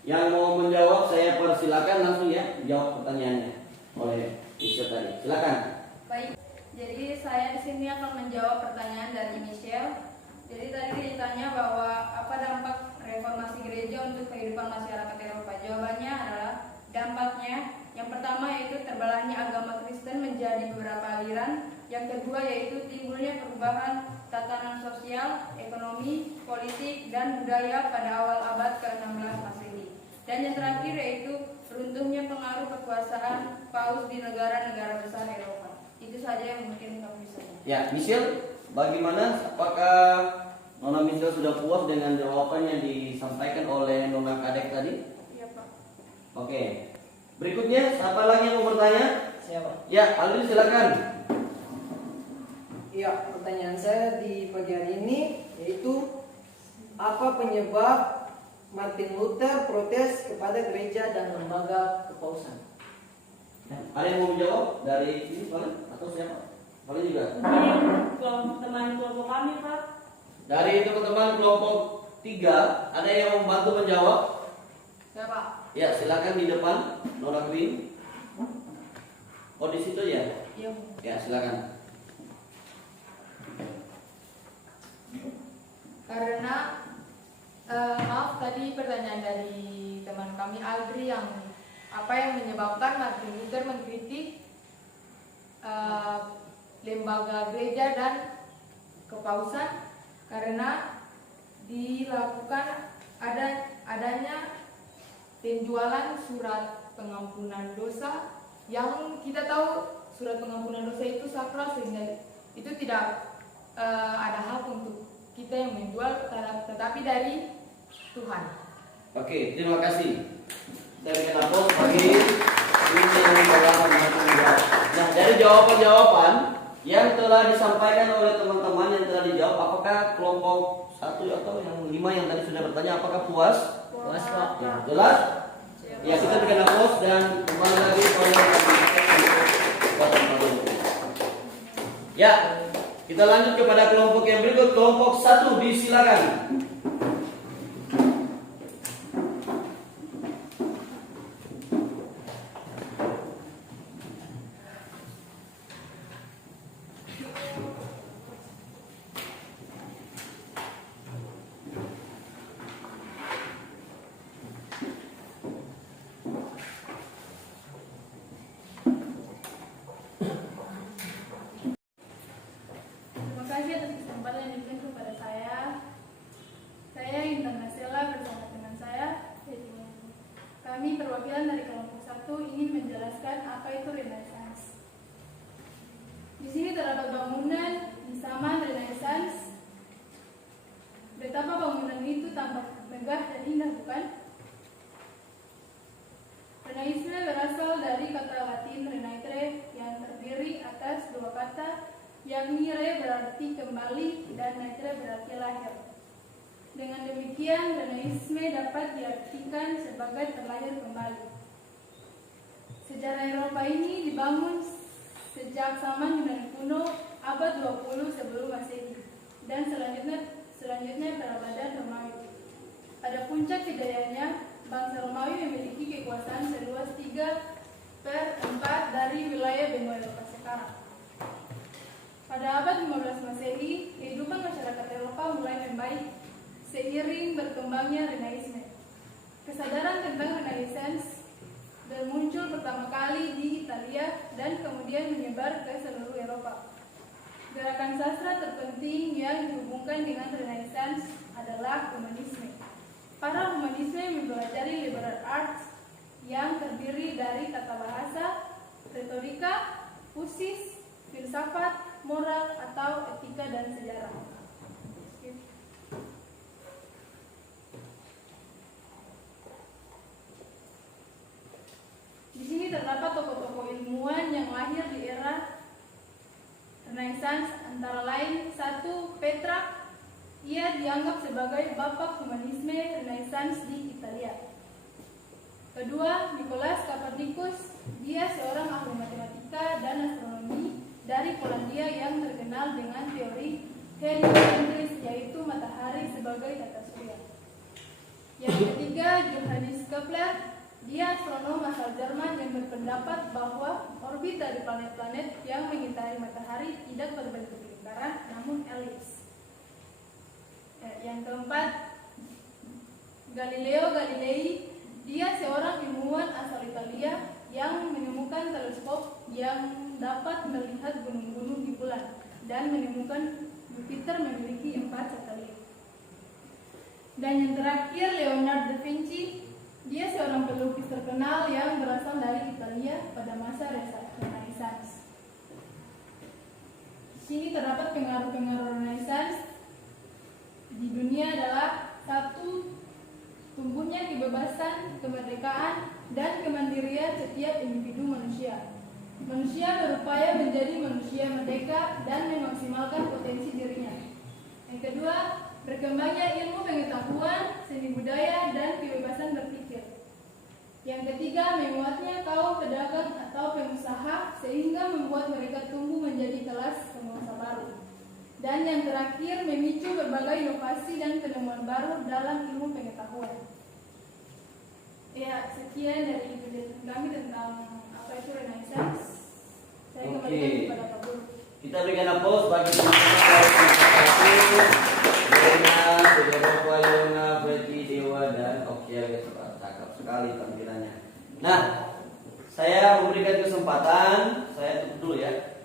yang mau menjawab, saya persilakan langsung ya jawab pertanyaannya oleh Michelle tadi. Silakan. Baik, jadi saya di sini akan menjawab pertanyaan dari Michelle. Jadi tadi ditanya bahwa apa dampak reformasi gereja untuk kehidupan masyarakat Eropa. Jawabannya adalah dampaknya yang pertama yaitu terbelahnya agama Kristen menjadi beberapa aliran Yang kedua yaitu timbulnya perubahan tatanan sosial, ekonomi, politik, dan budaya pada awal abad ke-16 Masehi. Dan yang terakhir yaitu runtuhnya pengaruh kekuasaan Paus di negara-negara besar Eropa. Itu saja yang mungkin kami bisa. Ya, Michelle, bagaimana? Apakah Nona Michelle sudah puas dengan jawaban yang disampaikan oleh Nona Kadek tadi? Iya, Pak. Oke. Berikutnya, siapa lagi yang mau bertanya? Siapa? Ya, Alvin silakan. Iya, pertanyaan saya di pagi hari ini yaitu apa penyebab Martin Luther protes kepada gereja dan lembaga kepausan? Ada yang mau menjawab dari sini, Valen? Atau siapa? Valen juga? Mungkin teman kelompok kami, Pak. Dari teman-teman kelompok 3, ada yang mau membantu menjawab? Ya, Pak. Ya, silakan di depan, Nora Queen. Oh, di situ ya? Iya. Ya, silakan. Karena maaf tadi pertanyaan dari teman kami Aldri yang apa yang menyebabkan Martin Luther mengkritik lembaga gereja dan kepausan karena dilakukan adanya penjualan surat pengampunan dosa yang kita tahu surat pengampunan dosa itu sakral sehingga itu tidak ada hak untuk kita yang menjual tetapi dari Tuhan. Oke, terima kasih. Saya berikan aplaus bagi tim yang telah menjawab. Nah, dari jawaban-jawaban yang telah disampaikan oleh teman-teman yang telah dijawab, apakah kelompok 1 atau yang 5 yang tadi sudah bertanya, apakah puas? Puas, Pak. Ya, jelas? Ya, kita berikan aplaus dan kembali lagi Ya, kita lanjut kepada kelompok yang berikut, kelompok 1, disilakan. Terima kasih atas kesempatan yang diberikan kepada saya. Saya Intan Nasela bersama teman saya, yaitu kami perwakilan dari kelompok 1 ingin menjelaskan apa itu Renaissance. Di sini terdapat bangunan di zaman Renaissance. Betapa bangunan itu tampak megah dan indah, bukan? Renaissance berasal dari kata Latin renaissere yang terdiri atas 2 kata, yakni re berarti kembali dan naissere berarti lahir. Dengan demikian, Renaissance dapat diartikan sebagai terlahir kembali. Sejarah Eropa ini dibangun sejak zaman Yunani kuno abad 20 sebelum Masehi dan selanjutnya peradaban Romawi. Pada puncak kejayaannya, bangsa Romawi memiliki kekuasaan seluas 3/4 dari wilayah benua Eropa sekarang. Pada abad 15 Masehi, kehidupan masyarakat Eropa mulai membaik seiring berkembangnya Renaissance. Kesadaran tentang Renaissance bermuncul pertama kali di Italia dan kemudian menyebar ke seluruh Eropa. Gerakan sastra terpenting yang dihubungkan dengan Renaissance adalah humanisme. Para humanisme mempelajari liberal arts yang terdiri dari tata bahasa, retorika, puisi, filsafat, moral atau etika dan sejarah. Di sini terdapat tokoh-tokoh ilmuwan yang lahir di era Renaissance, antara lain 1. Petrarch. Ia dianggap sebagai bapak humanisme Renaissance di Italia. 2. Nicolaus Copernicus. Dia seorang ahli matematika dan astronomi dari Polandia yang terkenal dengan teori heliocentris, yaitu matahari sebagai tata surya. Yang ketiga, Johannes Kepler. Dia astronom asal Jerman yang berpendapat bahwa orbit dari planet-planet yang mengitari matahari tidak berbentuk lingkaran namun elips. Yang keempat, Galileo Galilei. Dia seorang ilmuwan asal Italia yang menemukan teleskop yang dapat melihat gunung-gunung di bulan. dan menemukan Jupiter memiliki 4 satelit. Dan yang terakhir Leonardo da Vinci, dia seorang pelukis terkenal yang berasal dari Italia pada masa Renaissance. Di sini terdapat pengaruh-pengaruh Renaissance di dunia adalah satu, tumbuhnya kebebasan, kemerdekaan, dan kemandirian setiap individu manusia. Manusia berupaya menjadi manusia merdeka dan memaksimalkan potensi dirinya. Yang kedua, berkembangnya ilmu pengetahuan, seni budaya, dan kebebasan berpikir. Yang ketiga, menguatnya kaum pedagang atau pengusaha sehingga membuat mereka tumbuh menjadi kelas penguasa baru. Dan yang terakhir, memicu berbagai inovasi dan penemuan baru dalam ilmu pengetahuan. Ya, sekian dari penjelasan kami tentang apa itu Renaissance. Saya kembalikan kepada Pak Guru. Kita berikan aplaus bagi teman-teman Saudara Yona, Freddy, Dewa, dan Okiel. Cakep sekali tampilannya. Nah, saya memberikan kesempatan, saya tutup dulu ya.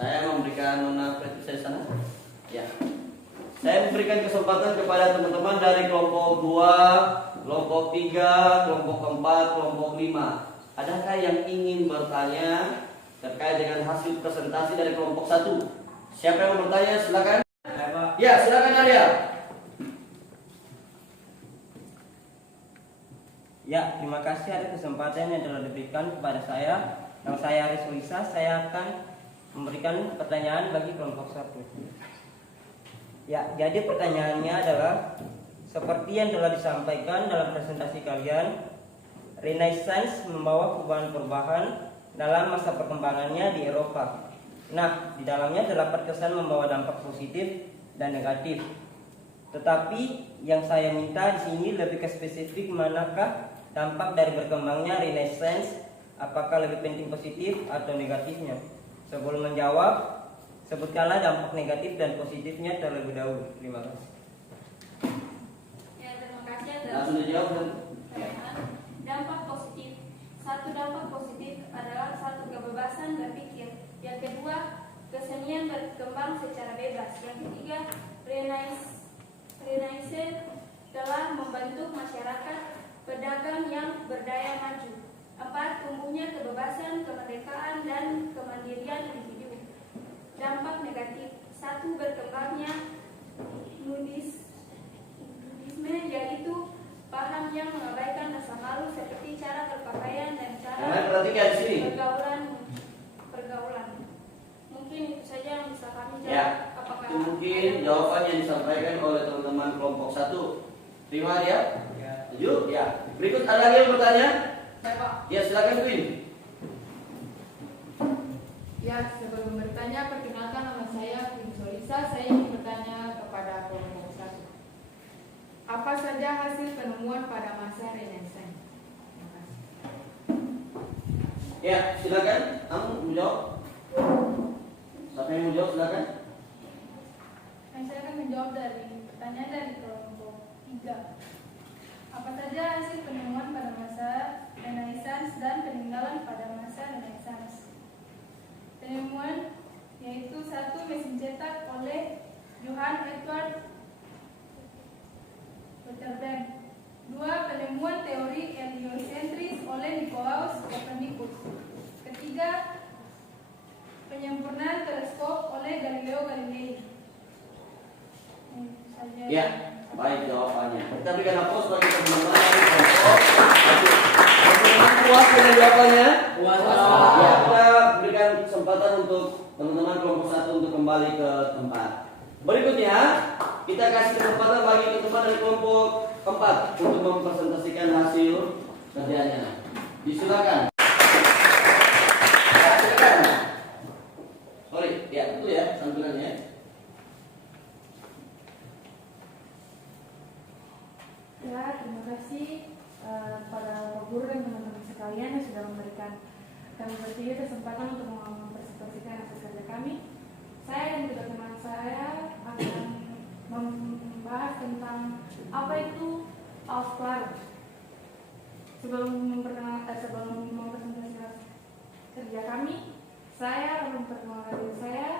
Saya memberikan Nona Freddy saya sana. Ya. Saya memberikan kesempatan kepada teman-teman dari kelompok 2, kelompok 3, kelompok 4, kelompok 5. Adakah yang ingin bertanya terkait dengan hasil presentasi dari kelompok 1? Siapa yang mau bertanya? Silakan. Ya, silakan Arya. Ya, terima kasih atas kesempatan yang telah diberikan kepada saya. Nama saya Aris Wisa, saya akan memberikan pertanyaan bagi kelompok 1. Ya, jadi pertanyaannya adalah seperti yang telah disampaikan dalam presentasi kalian, Renaissance membawa perubahan-perubahan dalam masa perkembangannya di Eropa. Nah, di dalamnya terdapat kesan membawa dampak positif dan negatif. Tetapi yang saya minta di sini lebih ke spesifik, manakah dampak dari berkembangnya Renaissance, apakah lebih penting positif atau negatifnya? Sebelum menjawab, sebutkanlah dampak negatif dan positifnya terlebih dahulu. Terima kasih. Ya, terima kasih atas Langsung dijawab kan? pertanyaan. Dampak positif. Satu dampak positif adalah satu kebebasan berpikir. Yang kedua, kesenian berkembang secara bebas. Yang ketiga, Renaissance telah membentuk masyarakat pedagang yang berdaya maju. 4. Tumbuhnya kebebasan, kemerdekaan, dan kemandirian individu. Dampak negatif. 1. Berkembangnya nudisme, yaitu paham yang mengabaikan rasa malu seperti cara berpakaian dan cara Perhatikan di sini. pergaulan. Mungkin itu saja yang bisa kami jawab. Ya, Apakah itu mungkin jawaban yang disampaikan oleh teman-teman kelompok 1. Terima ya? Setuju? Ya. Berikut ada lagi yang bertanya? Saya Pak. Ya, silakan Queen. Ya, sebelum bertanya, perkenalkan nama saya Queen Solisa. Saya ingin bertanya kepada kelompok 1. Apa saja hasil penemuan pada masa Renaissance? Terima kasih. Ya, silakan. Kamu menjawab. Siapa yang menjawab silakan. Saya akan menjawab dari pertanyaan dari kelompok 3. Apa saja hasil penemuan pada masa Renaissance dan peninggalan pada masa Renaissance? Penemuan yaitu 1. Mesin cetak oleh Johann Edward Rotterdam. 2. Penemuan teori heliocentris oleh Nicolaus Copernicus. Ketiga, penyempurnaan teleskop oleh Galileo Galilei. Ya, baik jawabannya. Kita berikan aplaus bagi teman-teman dari kelompok 1. Teman-teman puas dengan jawabannya? Puas. Ya, kita berikan kesempatan untuk teman-teman kelompok 1 untuk kembali ke tempat. Berikutnya, kita kasih kesempatan bagi teman-teman dari kelompok 4 untuk mempresentasikan hasil kerjanya. Disilakan. Ya, silakan. Sorry, ya betul ya sambilannya. Ya, terima kasih kepada Pak Guru dan teman-teman sekalian yang sudah memberikan kami bertiga kesempatan untuk mempresentasikan hasil kerja kami. Saya dan juga teman saya akan membahas tentang apa itu Auslar. Sebelum mempresentasikan kerja kami, saya akan memperkenalkan diri saya.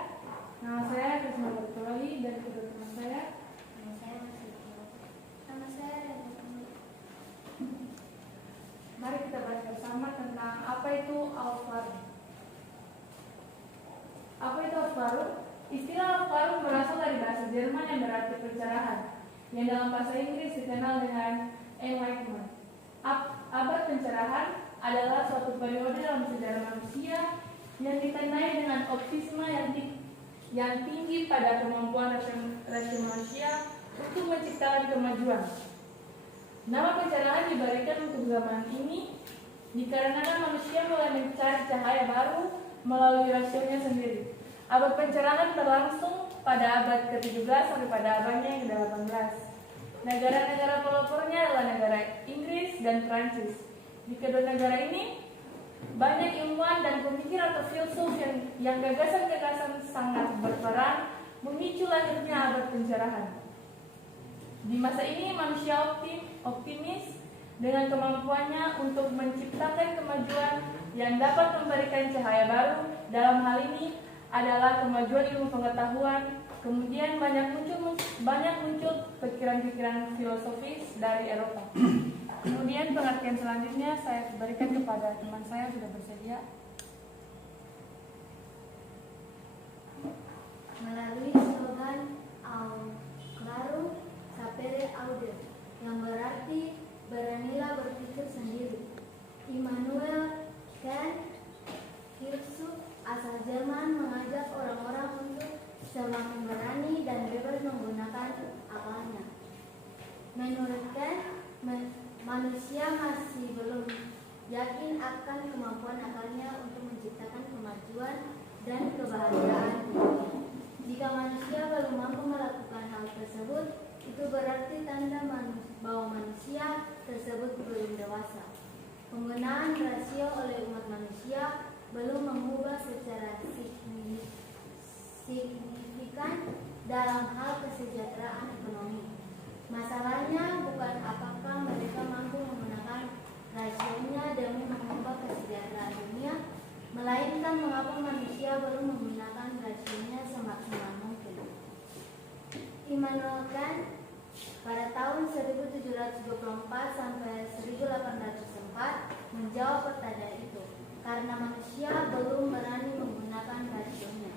Nama saya Krisma Bertolohi dan kedua teman saya. Nama saya masih Nama saya Mari kita bahas bersama tentang apa itu Aufklärung. Apa itu Aufklärung? Istilah Aufklärung berasal dari bahasa Jerman yang berarti pencerahan, yang dalam bahasa Inggris dikenal dengan Enlightenment. Abad pencerahan adalah suatu periode dalam sejarah manusia yang ditandai dengan optimisme yang tinggi pada kemampuan rasi manusia untuk menciptakan kemajuan. Nama pencerahan diberikan untuk zaman ini dikarenakan manusia mulai mencari cahaya baru melalui rasionya sendiri. Abad pencerahan berlangsung pada abad ke-17 sampai pada abadnya yang ke-18. Negara-negara pelopornya adalah negara Inggris dan Prancis. Di kedua negara ini, banyak ilmuwan dan pemikir atau filsuf yang gagasan-gagasan sangat berperan memicu lahirnya abad pencerahan. Di masa ini manusia optimis dengan kemampuannya untuk menciptakan kemajuan yang dapat memberikan cahaya baru. Dalam hal ini adalah kemajuan ilmu pengetahuan. Kemudian banyak muncul pikiran-pikiran filosofis dari Eropa. Kemudian pengertian selanjutnya saya berikan kepada teman saya yang sudah bersedia. Melalui slogan Aufklärung Sapere Aude, yang berarti beranilah berpikir sendiri. Immanuel Kant, filsuf asal Jerman, mengajak orang-orang untuk semakin berani dan bebas menggunakan akalnya. Menurut Kant, manusia masih belum yakin akan kemampuan akalnya untuk menciptakan kemajuan dan kebahagiaan dunia. Jika manusia belum mampu melakukan hal tersebut, itu berarti tanda bahwa manusia tersebut belum dewasa. Penggunaan rasio oleh umat manusia belum mengubah secara signifikan dalam hal kesejahteraan ekonomi. Masalahnya bukan apakah mereka mampu menggunakan rasionya demi mengubah kesejahteraan dunia, melainkan mengapa manusia belum menggunakan rasionya semaksimal mungkin. Immanuel Kant pada tahun 1724 sampai 1804 menjawab pertanyaan itu karena manusia belum berani menggunakan rasionya.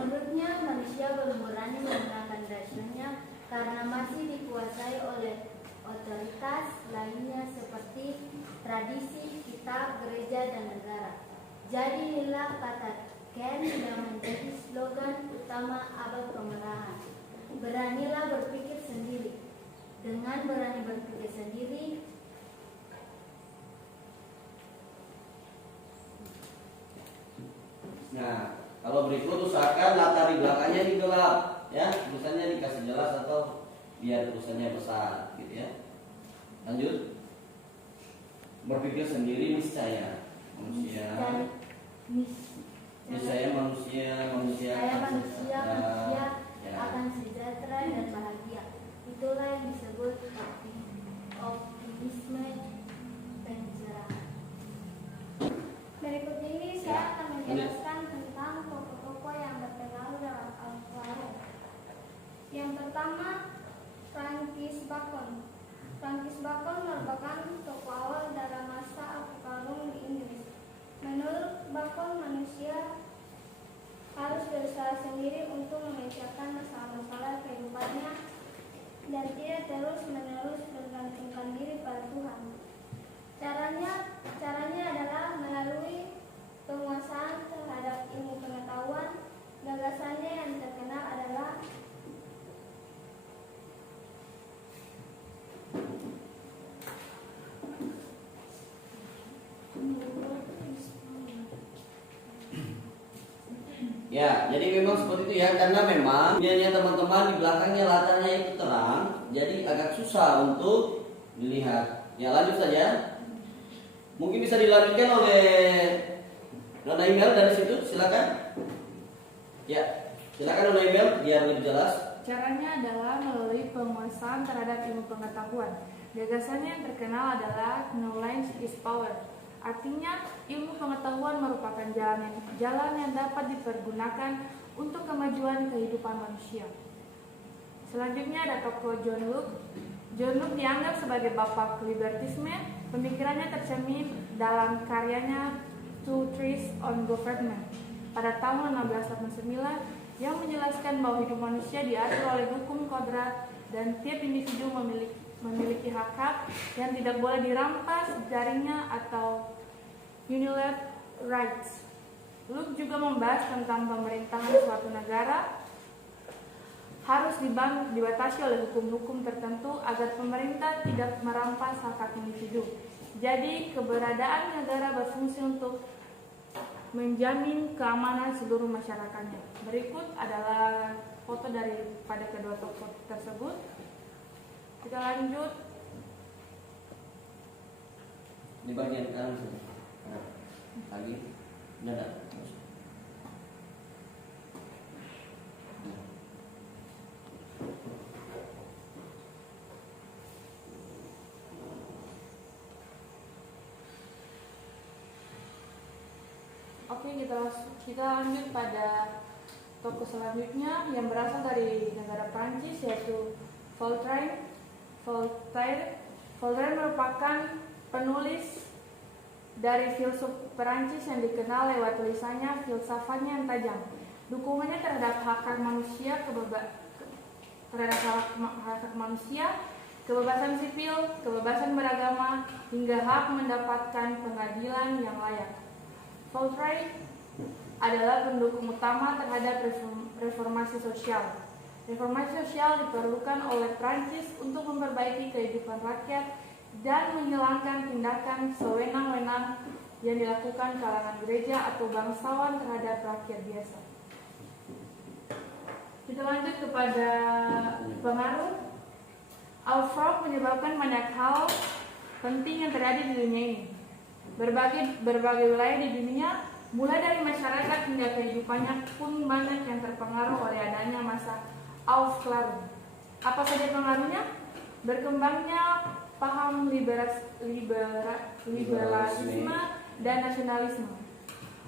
Menurutnya manusia belum berani menggunakan rasionya karena masih dikuasai oleh otoritas lainnya seperti tradisi, kitab, gereja, dan negara. Jadi inilah kata Kant yang menjadi slogan utama abad pemerahan. Beranilah berpikir sendiri. Dengan berani berpikir sendiri, nah, kalau berikut usahakan latar di belakangnya digelap, ya, tulisannya dikasih jelas atau biar tulisannya besar, gitu ya. Lanjut. Berpikir sendiri niscaya manusia akan sejahtera dan bahagia. Itulah yang disebut optimisme pencerahan. Berikut ini saya akan menjelaskan tentang tokoh-tokoh yang berpengaruh dalam Aufklärung. Yang pertama, Francis Bacon. Francis Bacon merupakan tokoh awal dalam masa Aufklärung di Inggris. Menurut Bacon, manusia harus berusaha sendiri untuk memecahkan masalah-masalah kehidupannya dan tidak terus-menerus bergantungkan diri pada Tuhan. Caranya adalah melalui penguasaan terhadap ilmu pengetahuan. Gagasannya yang terkenal adalah Ya, jadi memang seperti itu ya, karena memang dunianya teman-teman di belakangnya latarnya itu terang, jadi agak susah untuk dilihat. Ya, lanjut saja. Mungkin bisa dilanjutkan oleh Nona Email dari situ, silakan. Ya, silakan Nona Email biar lebih jelas. Caranya adalah melalui penguasaan terhadap ilmu pengetahuan. Gagasannya yang terkenal adalah knowledge is power. Artinya, ilmu pengetahuan merupakan jalan yang dapat dipergunakan untuk kemajuan kehidupan manusia. Selanjutnya ada tokoh John Locke. John Locke dianggap sebagai bapak libertisme. Pemikirannya tercermin dalam karyanya Two Treatises on Government pada tahun 1689 yang menjelaskan bahwa hidup manusia diatur oleh hukum kodrat dan tiap individu memiliki hak-hak yang tidak boleh dirampas darinya atau unilateral rights. Locke juga membahas tentang pemerintahan suatu negara harus dibatasi oleh hukum-hukum tertentu agar pemerintah tidak merampas hak-hak individu. Jadi keberadaan negara berfungsi untuk menjamin keamanan seluruh masyarakatnya. Berikut adalah foto daripada kedua tokoh tersebut. Kita lanjut. Di bagian kanan sini. Nah, lagi. Nada. Oke, kita lanjut pada tokoh selanjutnya yang berasal dari negara Prancis, yaitu Voltaire. Voltaire merupakan penulis dari filsuf Perancis yang dikenal lewat tulisannya filsafatnya yang tajam. Dukungannya terhadap hak manusia, kebebasan sipil, kebebasan beragama, hingga hak mendapatkan pengadilan yang layak. Voltaire adalah pendukung utama terhadap reformasi sosial. Reformasi sosial diperlukan oleh Prancis untuk memperbaiki kehidupan rakyat dan menghilangkan tindakan sewenang-wenang yang dilakukan kalangan gereja atau bangsawan terhadap rakyat biasa. Kita lanjut kepada pengaruh. Alfred menyebabkan banyak hal penting yang terjadi di dunia ini. Berbagai wilayah di dunia, mulai dari masyarakat hingga kehidupannya pun banyak yang terpengaruh oleh adanya masa Aufklärung. Apa saja pengaruhnya? Berkembangnya paham liberalisme dan nasionalisme.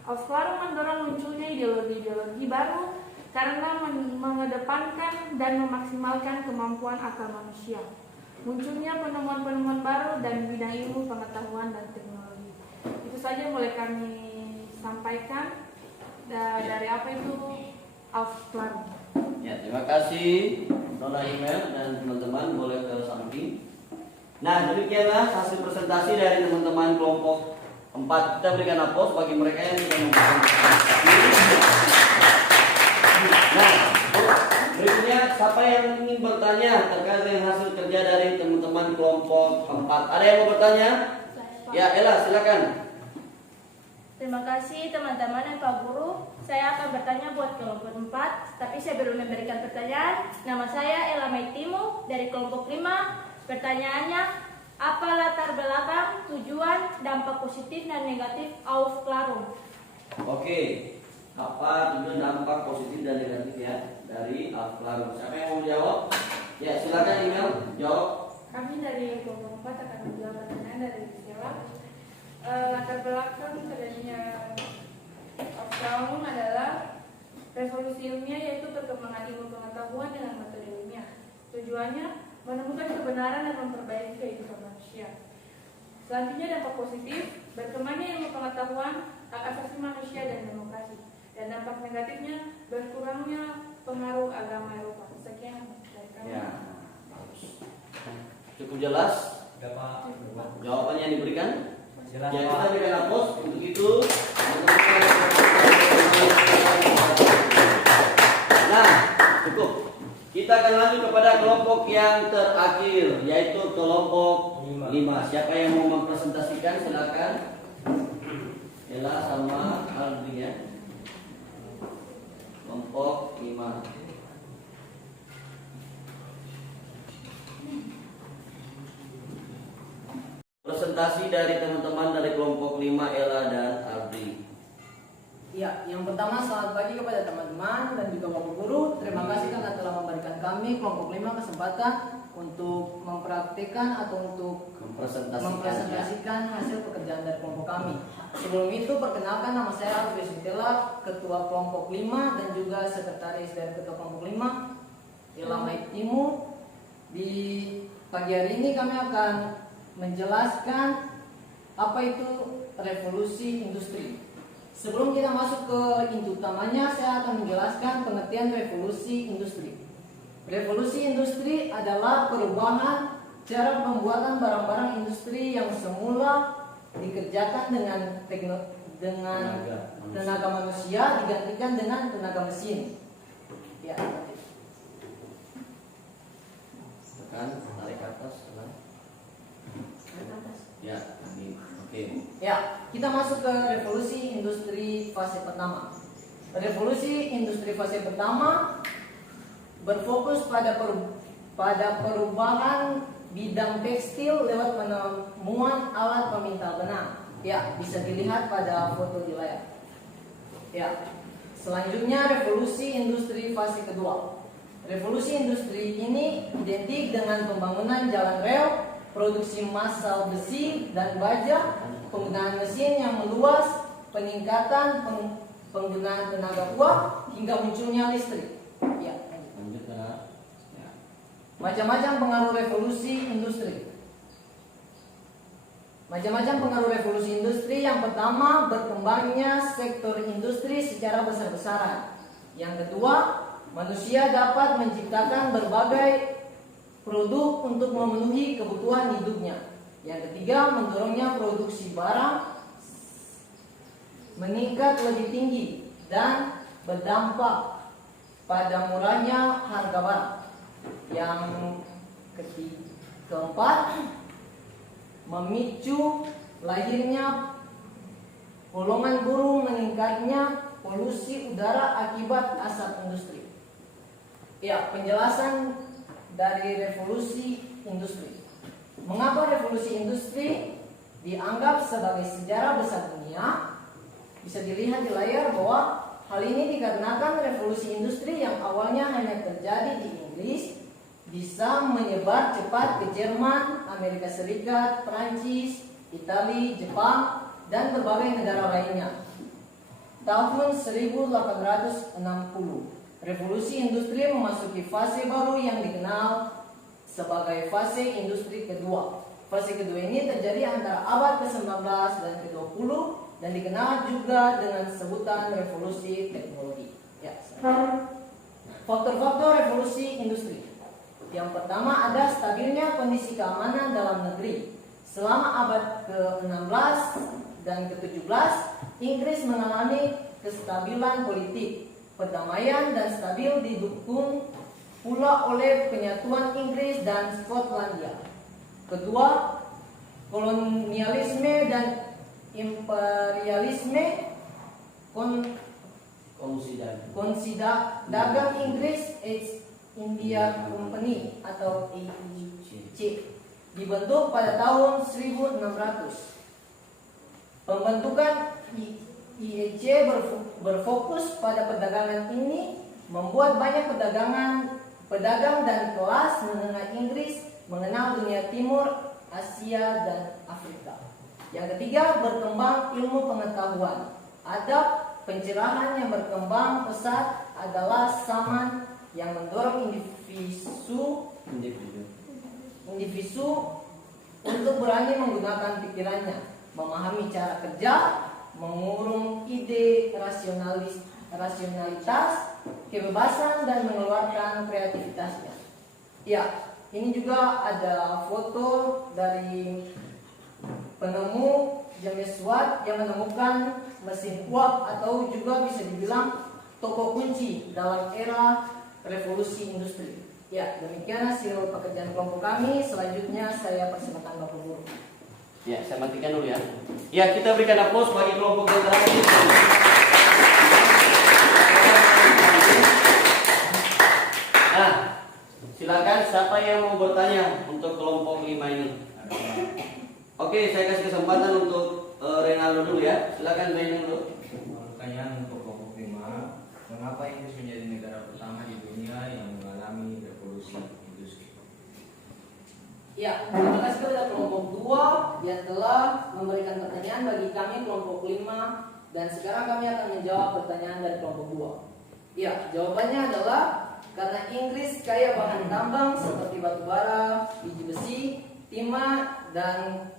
Aufklärung mendorong munculnya ideologi-ideologi baru karena mengedepankan dan memaksimalkan kemampuan akal manusia. Munculnya penemuan-penemuan baru dan bidang ilmu pengetahuan dan teknologi. Itu saja yang boleh kami sampaikan dari apa itu Aufklärung. Ya, terima kasih Nona Imel dan teman-teman, boleh ke samping. Nah, demikianlah hasil presentasi dari teman-teman kelompok 4. Kita berikan aplaus bagi mereka yang sudah memberikan presentasi. Nah, berikutnya siapa yang ingin bertanya terkait dengan hasil kerja dari teman-teman kelompok 4? Ada yang mau bertanya? Ya, Ella, silakan. Terima kasih teman-teman dan Pak Guru. Saya akan bertanya buat kelompok 4, tapi saya belum memberikan pertanyaan. Nama saya Ella Maitimu dari kelompok 5. Pertanyaannya, apa latar belakang, tujuan, dampak positif dan negatif Aufklärung? Oke, apa tujuan dampak positif dan negatif ya dari Aufklärung? Siapa yang mau jawab? Ya, silakan email jawab. Kami dari kelompok 4 akan menjawab pertanyaan dari Stella. Latar belakang terjadinya Aufklärung adalah revolusi ilmiah, yaitu perkembangan ilmu pengetahuan dengan metode ilmiah. Tujuannya menemukan kebenaran dan memperbaiki kehidupan manusia. Selanjutnya dampak positif, berkembangnya ilmu pengetahuan, hak asasi manusia dan demokrasi. Dan dampak negatifnya, berkurangnya pengaruh agama Eropa. Sekian dari kami. Ya, cukup jelas jawabannya yang diberikan. Jelas, Ya, Pak. kita berikan aplaus untuk itu. Nah, cukup. Kita akan lanjut kepada kelompok yang terakhir, yaitu kelompok 5. Siapa yang mau mempresentasikan, silakan. Ella sama Aldi ya. Kelompok 5. Presentasi dari teman-teman dari kelompok 5, Ella dan Aldi. Ya, yang pertama selamat pagi kepada teman-teman dan juga Bapak Guru. Terima kasih karena telah memberikan kami kelompok 5 kesempatan untuk mempraktikkan atau untuk mempresentasikan hasil pekerjaan dari kelompok kami. Sebelum itu perkenalkan, nama saya Alfred Sutela, Ketua Kelompok 5 dan juga Sekretaris dari Ketua Kelompok 5 Ilham Ibtimu. Di pagi hari ini kami akan menjelaskan apa itu revolusi industri. Sebelum kita masuk ke inti utamanya, saya akan menjelaskan pengertian revolusi industri. Revolusi industri adalah perubahan cara pembuatan barang-barang industri yang semula dikerjakan dengan tenaga manusia digantikan dengan tenaga mesin. Ya. Tekan, tarik ke atas, tekan. Ya, ini. Oke. Ya, kita masuk ke revolusi industri fase pertama. Revolusi industri fase pertama berfokus pada perubahan bidang tekstil lewat penemuan alat pemintal benang. Ya, bisa dilihat pada foto di layar. Ya, selanjutnya revolusi industri fase kedua. Revolusi industri ini identik dengan pembangunan jalan rel, produksi massal besi dan baja, penggunaan mesin yang meluas, peningkatan penggunaan tenaga uap hingga munculnya listrik. Ya. Macam-macam pengaruh revolusi industri. Macam-macam pengaruh revolusi industri. Yang pertama, berkembangnya sektor industri secara besar-besaran. Yang kedua, manusia dapat menciptakan berbagai produk untuk memenuhi kebutuhan hidupnya. Yang ketiga, mendorongnya produksi barang meningkat lebih tinggi dan berdampak pada murahnya harga barang. Yang keempat, memicu lahirnya golongan buruh, meningkatnya polusi udara akibat asap industri. Ya, penjelasan dari revolusi industri. Mengapa revolusi industri dianggap sebagai sejarah besar dunia? Bisa dilihat di layar bahwa hal ini dikarenakan revolusi industri yang awalnya hanya terjadi di Inggris bisa menyebar cepat ke Jerman, Amerika Serikat, Prancis, Italia, Jepang, dan berbagai negara lainnya. Tahun 1860, revolusi industri memasuki fase baru yang dikenal sebagai fase industri kedua. Fase kedua ini terjadi antara abad ke-19 dan ke-20 dan dikenal juga dengan sebutan revolusi teknologi. Ya. Faktor-faktor revolusi industri. Yang pertama, ada stabilnya kondisi keamanan dalam negeri. Selama abad ke-16 dan ke-17, Inggris mengalami kestabilan politik, perdamaian dan stabil didukung pula oleh penyatuan Inggris dan Skotlandia. Kedua, kolonialisme dan imperialisme konsida dagang Inggris East India Company atau EIC dibentuk pada tahun 1600. Pembentukan EIC berfokus pada perdagangan ini membuat banyak pedagang dan kelas menengah Inggris mengenal dunia timur, Asia dan Afrika. Yang ketiga, berkembang ilmu pengetahuan. Adab pencerahan yang berkembang pesat adalah zaman yang mendorong individu untuk berani menggunakan pikirannya, memahami cara kerja, mengurung ide rasionalitas, kebebasan dan mengeluarkan kreativitasnya. Ya, ini juga ada foto dari penemu James Watt yang menemukan mesin uap atau juga bisa dibilang tokoh kunci dalam era revolusi industri. Ya, demikian hasil pekerjaan kelompok kami. Selanjutnya saya persilakan Bapak Guru. Ya, saya matikan dulu ya. Ya, kita berikan aplaus bagi kelompok yang terakhir. Nah, silakan siapa yang mau bertanya untuk kelompok 5 ini. Oke, saya kasih kesempatan untuk Renaldo dulu ya. Silakan Renaldo dulu. Pertanyaan untuk kelompok 5, mengapa Inggris menjadi negara pertama di dunia yang mengalami revolusi industri? Ya, terima kasih kepada kelompok 2 yang telah memberikan pertanyaan bagi kami kelompok 5, dan sekarang kami akan menjawab pertanyaan dari kelompok 2. Ya, jawabannya adalah karena Inggris kaya bahan tambang seperti batu bara, biji besi, timah, dan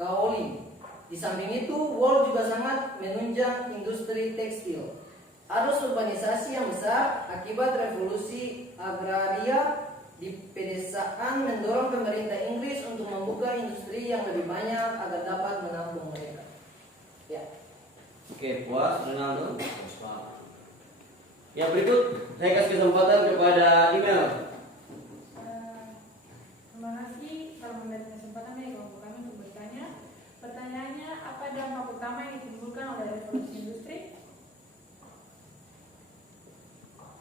kaoli. Di samping itu, Wall juga sangat menunjang industri tekstil. Arus urbanisasi yang besar akibat revolusi agraria di pedesaan mendorong pemerintah Inggris untuk membuka industri yang lebih banyak agar dapat menampung mereka. Ya. Oke, puas Ronaldo. Ya, berikut saya kasih kesempatan kepada email. Terima kasih telah memberikan kesempatan bagi kelompok kami untuk bertanya. Pertanyaannya, apa dampak utama yang ditimbulkan oleh revolusi industri?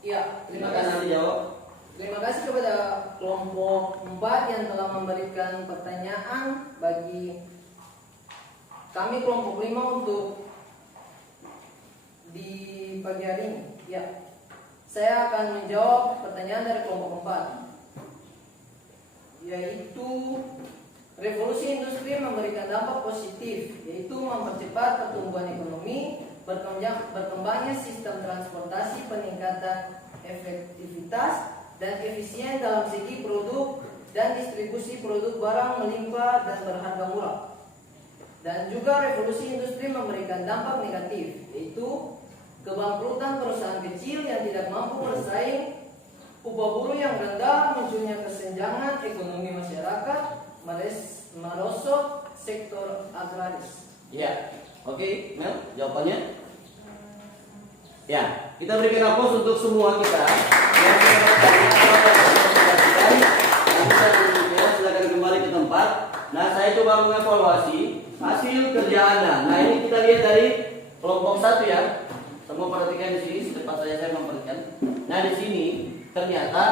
Ya, Terima kasih dijawab. Terima kasih kepada kelompok 4 yang telah memberikan pertanyaan bagi kami kelompok 5 untuk di pagi hari ini. Ya, saya akan menjawab pertanyaan dari kelompok 4, yaitu revolusi industri memberikan dampak positif, yaitu mempercepat pertumbuhan ekonomi, berkembangnya sistem transportasi, peningkatan efektivitas dan efisien dalam segi produk dan distribusi produk barang melimpah dan berharga murah. Dan juga revolusi industri memberikan dampak negatif, yaitu kebangkrutan perusahaan kecil yang tidak mampu bersaing, upah buruh yang rendah, munculnya kesenjangan ekonomi masyarakat, merosot sektor agraris. Ya, oke, Mel, jawabannya? Ya, kita berikan aplaus untuk semua kita yang silakan kembali ke tempat. Nah, saya coba mengevaluasi hasil kerja Anda. Nah, ini kita lihat dari kelompok 1 ya. Semua perhatikan di sini, secepat saya memperhatikan. Nah, di sini ternyata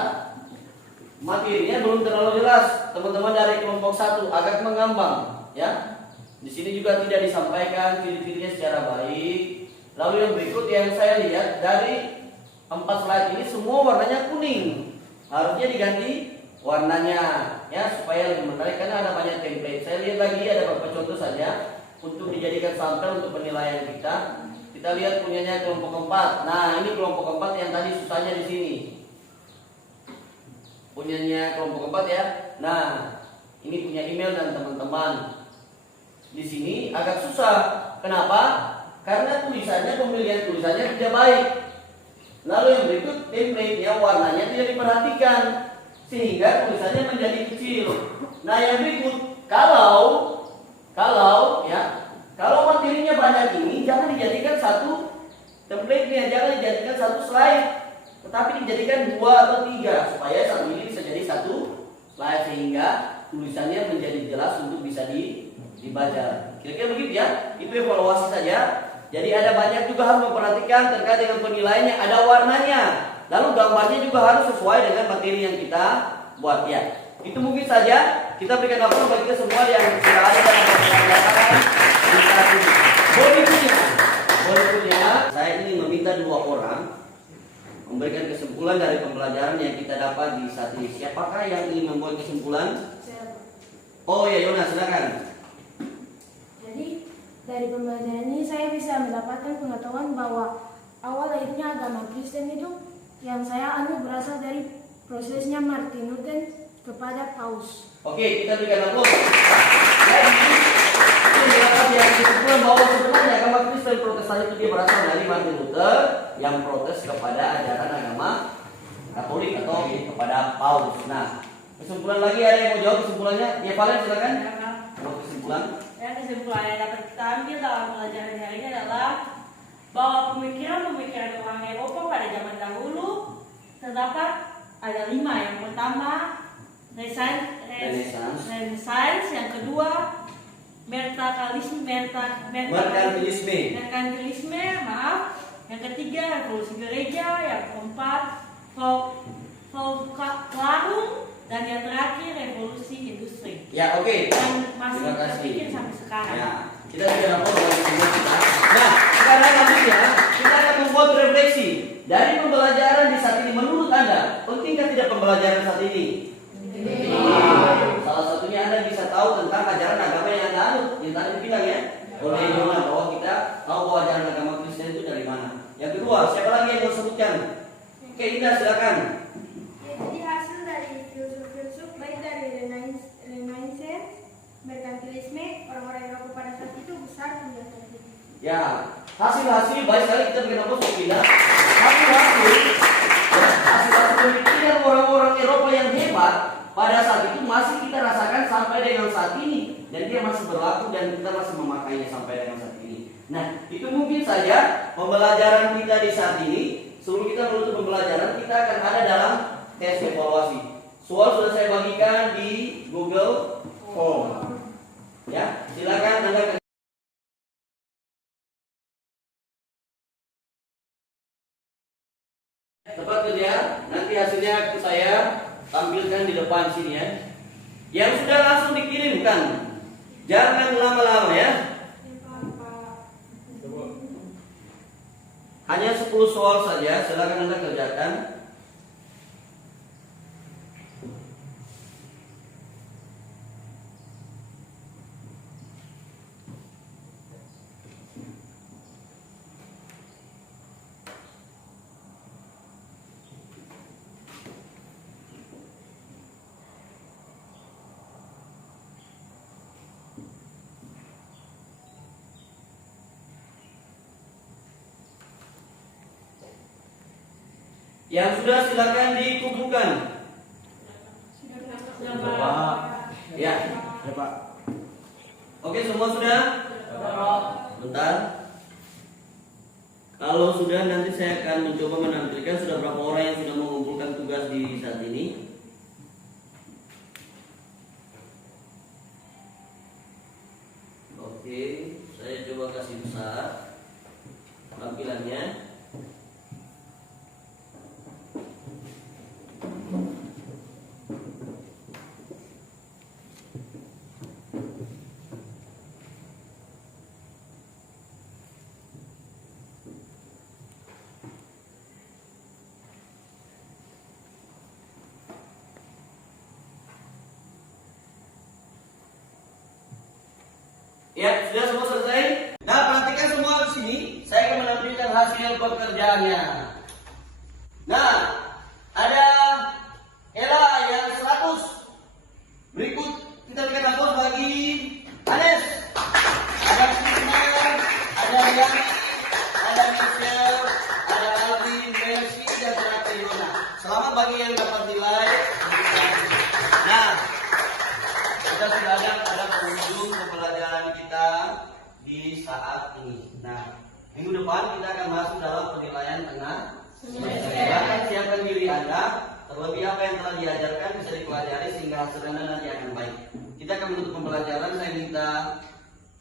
materinya belum terlalu jelas. Teman-teman dari kelompok 1 agak mengambang, ya. Di sini juga tidak disampaikan ciri-cirinya secara baik. Lalu yang berikut yang saya lihat dari 4 slide ini semua warnanya kuning. Harusnya diganti warnanya ya supaya lebih menarik karena ada banyak template. Saya lihat lagi ada beberapa contoh saja untuk dijadikan sampel untuk penilaian kita. Kita lihat punyanya kelompok 4. Nah, ini kelompok 4 yang tadi susahnya di sini. Punyanya kelompok 4 ya. Nah, ini punya email dan teman-teman. Di sini agak susah. Kenapa? Karena pemilihan tulisannya tidak baik. Lalu yang berikut template-nya warnanya tidak diperhatikan sehingga tulisannya menjadi kecil. Nah, yang berikut kalau materinya banyak ini jangan dijadikan satu template-nya, jangan dijadikan satu slide, tetapi dijadikan 2 atau 3 supaya satu ini bisa jadi satu slide sehingga tulisannya menjadi jelas untuk bisa dibaca. Kira-kira begitu ya. Itu evaluasi saja. Jadi ada banyak juga harus memperhatikan terkait dengan penilaiannya, ada warnanya. Lalu gambarnya juga harus sesuai dengan materi yang kita buat ya. Itu mungkin saja. Kita berikan aplaus bagi kita semua yang sudah ada dalam pembelajaran di saat ini. Berikutnya, saya ingin meminta 2 orang memberikan kesimpulan dari pembelajaran yang kita dapat di saat ini. Siapakah yang ingin membuat kesimpulan? Oh ya, Yona, silakan. Jadi dari pembelajaran ini saya bisa mendapatkan pengetahuan bahwa awal lahirnya agama Kristen itu yang saya anut berasal dari prosesnya Martin Luther kepada Paus. Oke, kita berikan aplaus. Jadi ini dapat yang kesimpulan bahwa sebenarnya agama Kristen Protestan itu dia berasal dari Martin Luther yang protes kepada ajaran agama Katolik atau kepada Paus. Nah, kesimpulan lagi ada yang mau jawab kesimpulannya? Ya, Valen silakan. Buat kesimpulan. Ya, kesimpulan yang dapat kita ambil dalam pelajaran hari ini adalah bahwa pemikiran-pemikiran orang Eropa pada zaman dahulu terdapat ada 5. Yang pertama Renaissance, yang kedua merkantilisme, yang ketiga revolusi gereja, yang keempat Volkswagen, dan yang terakhir revolusi industri. Ya, oke. Dan masih Terima kasih. terpikir sampai sekarang. Ya, kita sudah dapat dari semua kita. Nah, sekarang selanjutnya kita akan membuat refleksi dari pembelajaran di saat ini. Menurut Anda, pentingkah tidak pembelajaran saat ini? Salah satunya Anda bisa tahu tentang ajaran agama yang Anda anut. Yang tadi bilang ya, oleh Yona, bahwa kita tahu bahwa ajaran agama Kristen itu dari mana. Yang kedua, siapa lagi yang mau sebutkan? Oke, Ida silakan. Ya, jadi hasil dari filsuf-filsuf baik dari Renaissance, merkantilisme, orang-orang Eropa pada saat itu besar penjelasan itu. Ya, hasil-hasil baik sekali kita bikin apa Ida. Hasil-hasil pemikiran orang-orang Eropa yang hebat pada saat itu masih kita rasakan sampai dengan saat ini, dan dia masih berlaku dan kita masih memakainya sampai dengan saat ini. Nah, itu mungkin saja pembelajaran kita di saat ini. Sebelum kita menutup pembelajaran, kita akan ada dalam tes evaluasi. Soal sudah saya bagikan di Google Form. Ya, silakan Anda. Tepat kerja, nanti hasilnya saya tampilkan di depan sini ya. Yang sudah langsung dikirimkan, jangan lama-lama ya. Hanya 10 soal saja, silakan Anda kerjakan. Yang sudah silakan dikumpulkan. Ya, Pak. Oke, semua sudah? Bentar. Kalau sudah, nanti saya akan mencoba menampilkan sudah berapa orang yang sudah mengumpulkan tugas di saat ini. Oke, saya coba kasih besar tampilannya. Ya, sudah semua selesai? Nah, perhatikan semua di sini. Saya akan menampilkan hasil pekerjaannya. Nah, ada Ella yang 100. Berikut kita berikan aplaus bagi Anes. Ada Krisna, ada Rian, ada Michelle, ada Alvin, Mercy, dan Yona. Selamat bagi yang dapat nilai. Nah, kita sudah ada pengunjung pembelajaran kita di saat ini. Nah, minggu depan kita akan masuk dalam penilaian tengah semester. Silakan siapkan diri Anda, terlebih apa yang telah diajarkan bisa dipelajari sehingga hasil Anda nanti akan baik. Kita akan menutup pembelajaran. Saya minta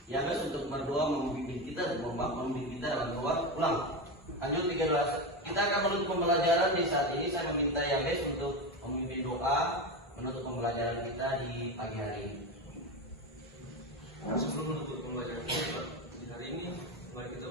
Yabes untuk berdoa memimpin kita dalam doa. Ulang. Lanjut 3 Kita akan menutup pembelajaran di saat ini. Saya meminta Yabes untuk memimpin doa menutup pembelajaran kita di pagi hari ini. Sebelum menutup pembelajaran kita di hari ini, mari kita